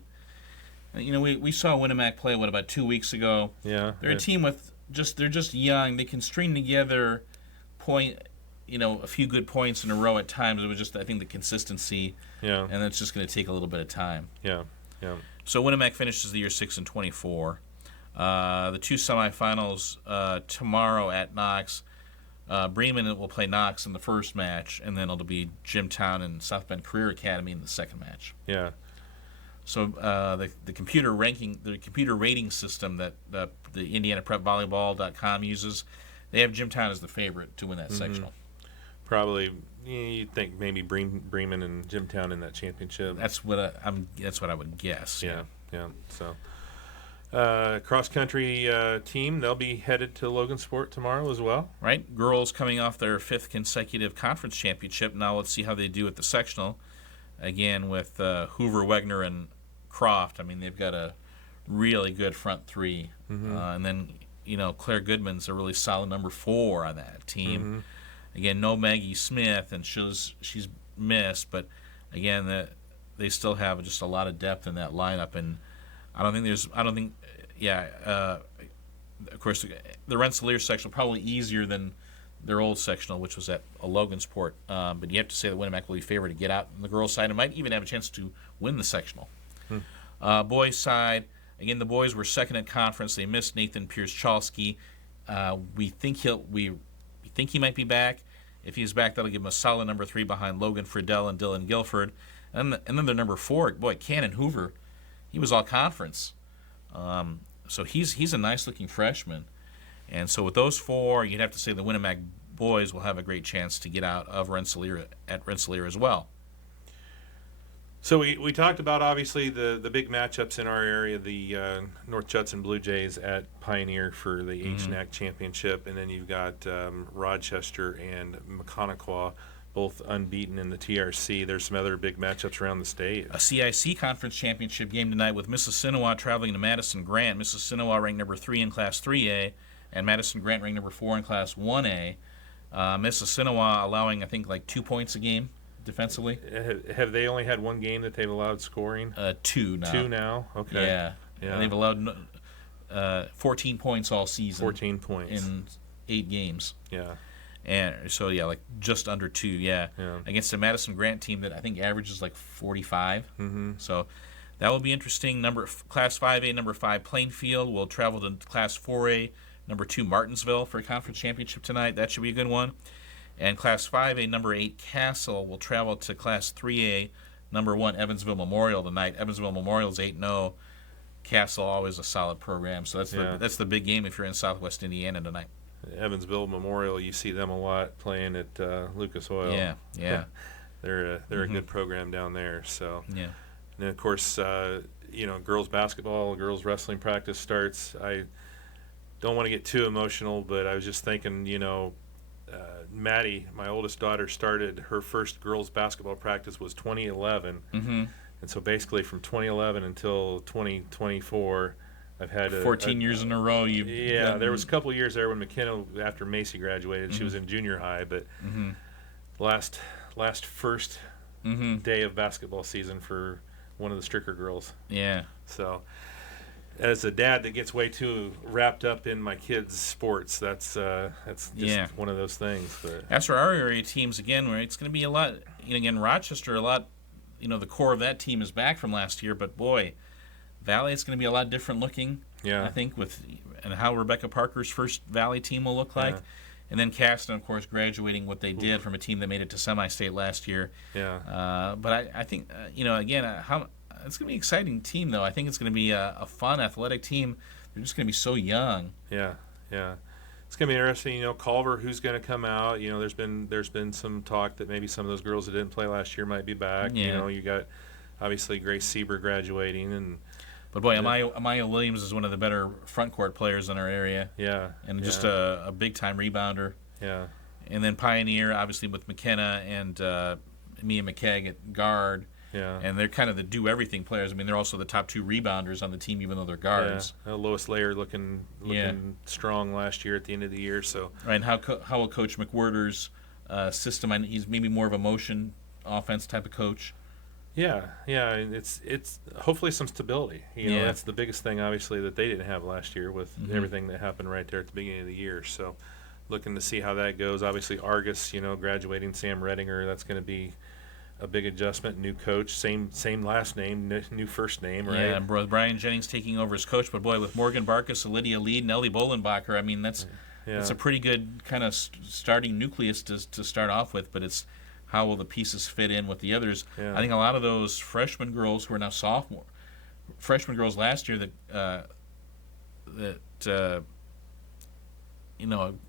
We saw Winamac play, about 2 weeks ago? Yeah. They're a team with they're just young. They can string together a few good points in a row at times. It was just, I think, the consistency. Yeah. And it's just going to take a little bit of time. Yeah. Yeah. So Winamac finishes the year 6-24. The two semifinals tomorrow at Knox. Bremen will play Knox in the first match, and then it'll be Jimtown and South Bend Career Academy in the second match. Yeah. So the computer rating system that the IndianaPrepVolleyball.com uses, they have Jimtown as the favorite to win that sectional. Probably, you'd think maybe Bremen and Jimtown in that championship. That's what I would guess. Yeah. So, cross country team, they'll be headed to Logansport tomorrow as well. Right, girls coming off their 5th consecutive conference championship. Now let's see how they do at the sectional. Again, with Hoover, Wegner, and Croft, they've got a really good front three. And then, Claire Goodman's a really solid number 4 on that team. Again, no Maggie Smith, and she's missed, but again, they still have just a lot of depth in that lineup. And of course, the Rensselaer sectional probably easier than their old sectional, which was at a Logansport. But you have to say that Winamac will be favored to get out on the girls' side and might even have a chance to win the sectional. Boys' side, again, the boys were second at conference. They missed Nathan Pierce-Chalsky. We think he might be back. If he's back, that'll give him a solid number 3 behind Logan Friedel and Dylan Guilford. And then their number 4, Cannon Hoover, he was all conference. So he's a nice-looking freshman. And so with those 4, you'd have to say the Winamac boys will have a great chance to get out of Rensselaer as well. So we talked about, obviously, the big matchups in our area, the North Judson Blue Jays at Pioneer for the HNAC championship, and then you've got Rochester and Maconaquah, both unbeaten in the TRC. There's some other big matchups around the state. A CIC conference championship game tonight with Mississinewa traveling to Madison Grant. Mississinewa ranked number 3 in Class 3A, and Madison Grant ranked number 4 in Class 1A. Mississinewa allowing, I think, 2 points a game defensively. Have they only had one game that they've allowed scoring? 2 now. 2 now? Okay. Yeah. And they've allowed 14 points all season. 14 points. In 8 games. Yeah. And so, yeah, like just under 2, yeah. Against a Madison Grant team that I think averages like 45. Mm-hmm. So that will be interesting. Class 5A, number 5, Plainfield will travel to Class 4A, number 2, Martinsville for a conference championship tonight. That should be a good one. And Class 5A, number 8, Castle will travel to Class 3A, number 1, Evansville Memorial tonight. Evansville Memorial is 8-0. Castle, always a solid program. So that's the big game if you're in Southwest Indiana tonight. Evansville Memorial, you see them a lot playing at Lucas Oil. Yeah. They're a good program down there. So yeah. And then of course, girls basketball, girls wrestling practice starts. I don't want to get too emotional, but I was just thinking, Maddie, my oldest daughter, started her first girls basketball practice was 2011, and so basically from 2011 until 2024. I've had 14 years in a row. There was a couple of years there when McKenna, after Macy graduated, she was in junior high, but last first day of basketball season for one of the Stricker girls. Yeah. So, as a dad that gets way too wrapped up in my kids' sports, that's just one of those things. But as for our area teams, again, where it's going to be a lot. Again, Rochester, a lot. The core of that team is back from last year, but boy. Valley, it's going to be a lot different looking, I think, and how Rebecca Parker's first Valley team will look like. And then Caston, of course, graduating what they did from a team that made it to semi-state last year. But I think, again, it's going to be an exciting team, though. I think it's going to be a fun, athletic team. They're just going to be so young. Yeah. It's going to be interesting, Culver, who's going to come out. There's been some talk that maybe some of those girls that didn't play last year might be back. You got, obviously, Grace Sieber graduating, But boy, Amaya Williams is one of the better front court players in our area. Yeah. And just a big time rebounder. Yeah. And then Pioneer, obviously with McKenna and Mia McKegg at guard. Yeah. And they're kind of the do everything players. I mean, they're also the top 2 rebounders on the team, even though they're guards. Yeah. Lois Layer looking strong last year at the end of the year. So. Right. And how will Coach McWhirter's system? He's maybe more of a motion offense type of coach. Yeah, and it's hopefully some stability. That's the biggest thing, obviously, that they didn't have last year with everything that happened right there at the beginning of the year. So, looking to see how that goes. Obviously, Argus, graduating Sam Redinger, that's going to be a big adjustment. New coach, same last name, new first name, right? Yeah, and Brian Jennings taking over as coach. But boy, with Morgan Barkus, Lydia Lead, and Ellie Bolenbacher, I mean, that's a pretty good kind of starting nucleus to start off with. But it's how will the pieces fit in with the others? Yeah. I think a lot of those freshman girls who are now freshman girls last year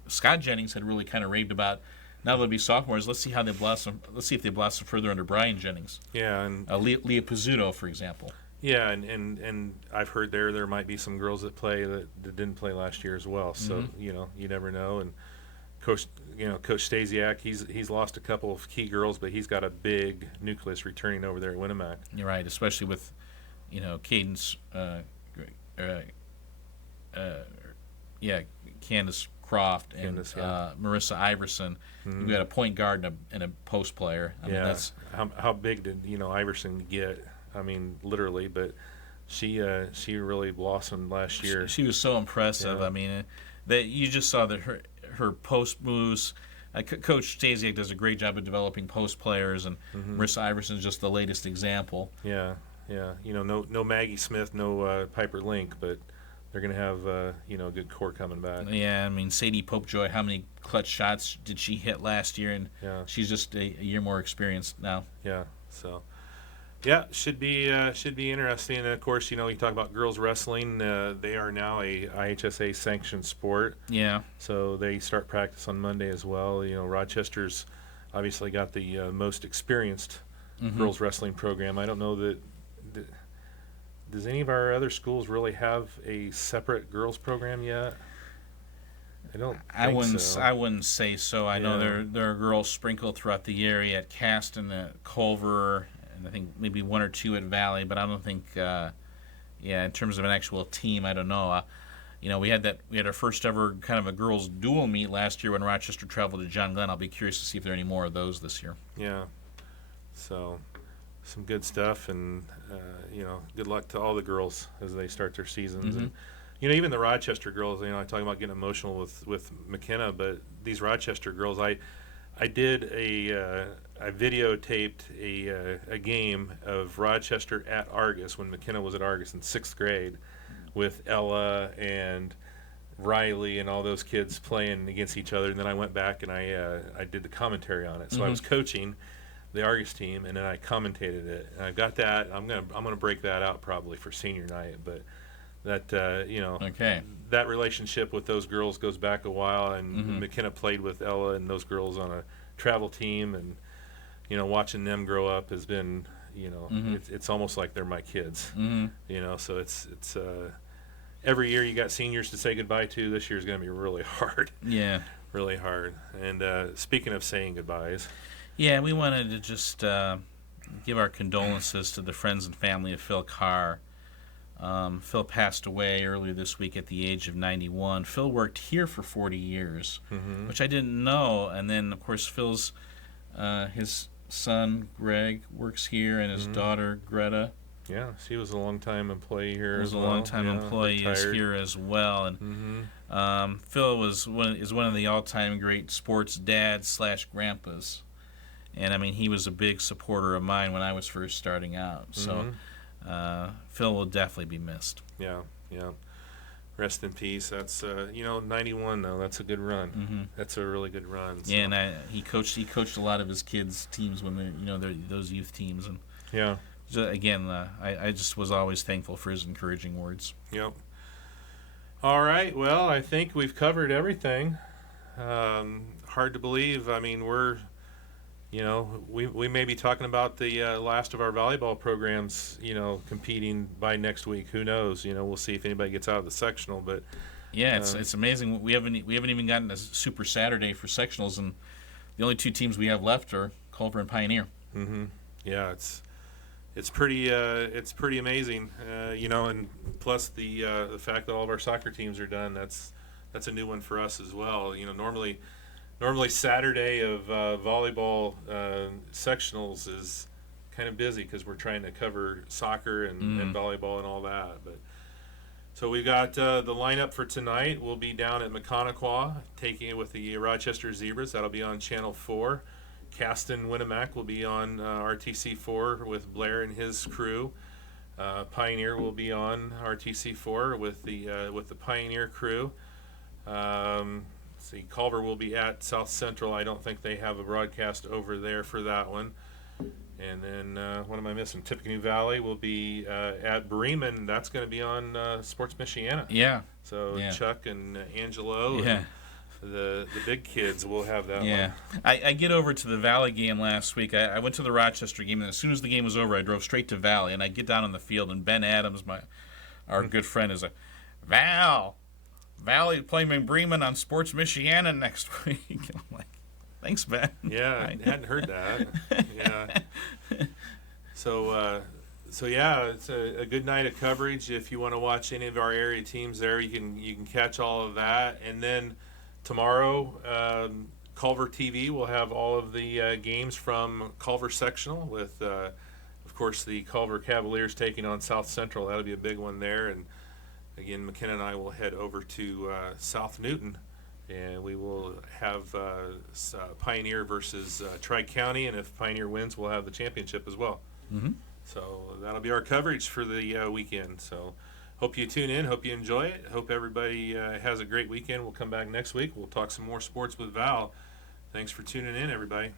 Scott Jennings had really kind of raved about. Now they'll be sophomores. Let's see how they blossom. Let's see if they blossom further under Brian Jennings. Yeah, and Leah Pizzuto, for example. Yeah, and I've heard there might be some girls that play that didn't play last year as well. So you never know. And Coach Stasiak, he's lost a couple of key girls, but he's got a big nucleus returning over there at Winamac. You're right, especially with, Cadence, Candace Croft and Marissa Iverson. You've got a point guard and a post player. I mean, that's how big did Iverson get? I mean, literally, but she really blossomed last year. She was so impressive. I mean, that you just saw that her post moves. Coach Stasiak does a great job of developing post players, and Marissa Iverson is just the latest example. Yeah. No Maggie Smith, no Piper Link, but they're going to have a good core coming back. Yeah, I mean, Sadie Popejoy, how many clutch shots did she hit last year? And she's just a year more experienced now. Yeah, so. Yeah, should be interesting. And of course, you talk about girls wrestling. They are now a IHSA sanctioned sport. Yeah. So they start practice on Monday as well. Rochester's obviously got the most experienced girls wrestling program. I don't know that. Does any of our other schools really have a separate girls program yet? I wouldn't say so. I know there are girls sprinkled throughout the area at Caston, at Culver. And I think maybe 1 or 2 at Valley, but I don't think, in terms of an actual team, I don't know. We had our first ever kind of a girls' dual meet last year when Rochester traveled to John Glenn. I'll be curious to see if there are any more of those this year. Yeah. So, some good stuff, and good luck to all the girls as they start their seasons. And even the Rochester girls, I talk about getting emotional with McKenna, but these Rochester girls, I did I videotaped a game of Rochester at Argus when McKenna was at Argus in 6th grade with Ella and Riley and all those kids playing against each other, and then I went back and I did the commentary on it. So I was coaching the Argus team, and then I commentated it. And I got that. I'm gonna break that out probably for senior night, but that Okay. that relationship with those girls goes back a while, and McKenna played with Ella and those girls on a travel team, and watching them grow up has been it's almost like they're my kids. So it's every year you got seniors to say goodbye to. This year's going to be really hard. Yeah. Really hard. And speaking of saying goodbyes. Yeah, we wanted to just give our condolences to the friends and family of Phil Carr. Phil passed away earlier this week at the age of 91. Phil worked here for 40 years, which I didn't know. And then, of course, Phil's his son, Greg, works here, and his daughter, Greta. Yeah, she was a long-time employee here. Was a long-time employee is here as well, and Phil is one of the all-time great sports dads / grandpas, and I mean he was a big supporter of mine when I was first starting out. So Phil will definitely be missed. Yeah. Rest in peace. That's 91 though. That's a good run. That's a really good run. So. Yeah, and he coached a lot of his kids' teams when they're those youth teams, and yeah. Again, I just was always thankful for his encouraging words. Yep. All right. Well, I think we've covered everything. Hard to believe. I mean, we may be talking about the last of our volleyball programs, competing by next week. Who knows? We'll see if anybody gets out of the sectional. But yeah, it's amazing. We haven't even gotten a Super Saturday for sectionals, and the only two teams we have left are Culver and Pioneer. Yeah, it's pretty amazing, and plus the fact that all of our soccer teams are done. That's a new one for us as well. Normally Saturday of volleyball sectionals is kind of busy because we're trying to cover soccer and volleyball and all that. But so we've got the lineup for tonight. We'll be down at Mechaniqua taking it with the Rochester Zebras. That'll be on Channel 4. Caston Winnemac will be on RTC4 with Blair and his crew. Pioneer will be on RTC4 with the Pioneer crew. Culver will be at South Central. I don't think they have a broadcast over there for that one. And then what am I missing? Tippecanoe Valley will be at Bremen. That's going to be on Sports Michiana. Yeah. So yeah. Chuck and Angelo. Yeah. And the big kids will have that one. I get over to the Valley game last week. I went to the Rochester game, and as soon as the game was over, I drove straight to Valley, and I get down on the field, and Ben Adams, our good friend, is like, Valley playing Bremen on Sports Michiana next week. I'm like, thanks, Ben. Yeah, I hadn't heard that. Yeah. So yeah, it's a good night of coverage. If you want to watch any of our area teams there, you can catch all of that. And then tomorrow, Culver TV will have all of the games from Culver Sectional with, of course, the Culver Cavaliers taking on South Central. That'll be a big one there. And again, McKenna and I will head over to South Newton, and we will have Pioneer versus Tri-County, and if Pioneer wins, we'll have the championship as well. So that'll be our coverage for the weekend. So hope you tune in. Hope you enjoy it. Hope everybody has a great weekend. We'll come back next week. We'll talk some more sports with Val. Thanks for tuning in, everybody.